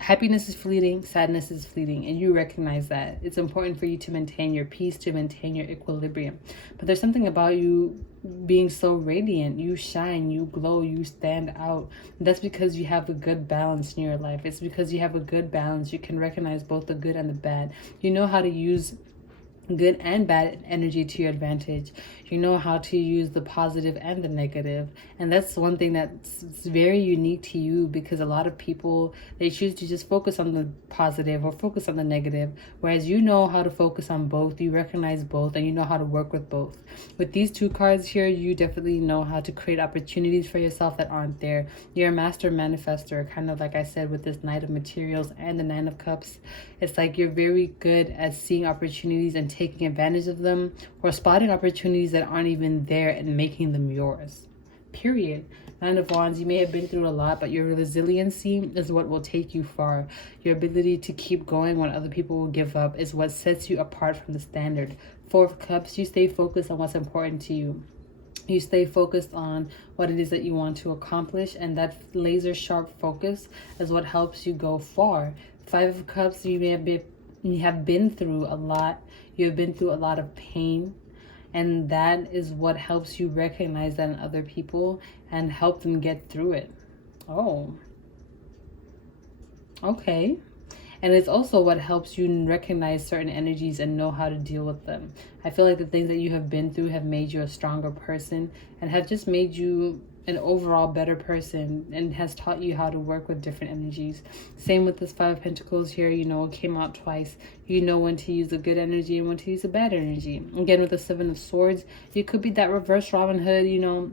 Happiness is fleeting, sadness is fleeting, and you recognize that. It's important for you to maintain your peace, to maintain your equilibrium. But there's something about you being so radiant. You shine, you glow, you stand out. That's because you have a good balance in your life. It's because you have a good balance. You can recognize both the good and the bad. You know how to use good and bad energy to your advantage. You know how to use the positive and the negative, and that's one thing that's very unique to you, because a lot of people, they choose to just focus on the positive or focus on the negative, whereas you know how to focus on both. You recognize both, and you know how to work with both. With these 2 cards here, you definitely know how to create opportunities for yourself that aren't there. You're a master manifester, kind of like I said with this Knight of Materials and the 9 of Cups. It's like you're very good at seeing opportunities and taking advantage of them, or spotting opportunities that aren't even there and making them yours. Period. 9 of Wands, you may have been through a lot, but your resiliency is what will take you far. Your ability to keep going when other people will give up is what sets you apart from the standard. 4 of Cups, you stay focused on what's important to you. You stay focused on what it is that you want to accomplish, and that laser sharp focus is what helps you go far. 5 of Cups, you have been through a lot. You have been through a lot of pain, and that is what helps you recognize that in other people and help them get through it. Oh, okay. And it's also what helps you recognize certain energies and know how to deal with them. I feel like the things that you have been through have made you a stronger person and have just made you an overall better person, and has taught you how to work with different energies. Same with this 5 of Pentacles here, you know, it came out twice. You know when to use a good energy and when to use a bad energy. Again, with the 7 of Swords, you could be that reverse Robin Hood, you know,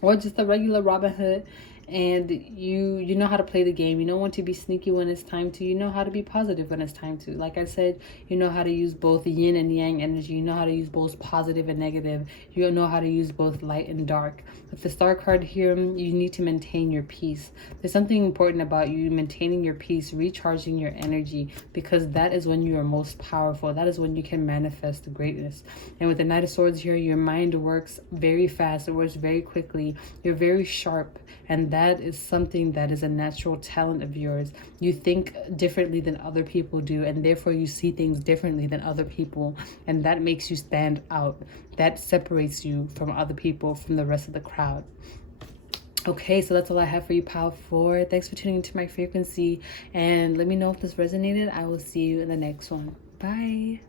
or just a regular Robin Hood, and you know how to play the game. You know when to be sneaky when it's time to. You know how to be positive when it's time to. Like I said, you know how to use both yin and yang energy. You know how to use both positive and negative. You know how to use both light and dark. With the Star card here, you need to maintain your peace. There's something important about you maintaining your peace, recharging your energy, because that is when you are most powerful. That is when you can manifest greatness. And with the Knight of Swords here, your mind works very fast. It works very quickly. You're very sharp, and that is something that is a natural talent of yours. You think differently than other people do, and therefore you see things differently than other people, and that makes you stand out. That separates you from other people, from the rest of the crowd. Okay, so that's all I have for you, Pile 4. Thanks for tuning into my frequency, and let me know if this resonated. I will see you in the next one. Bye.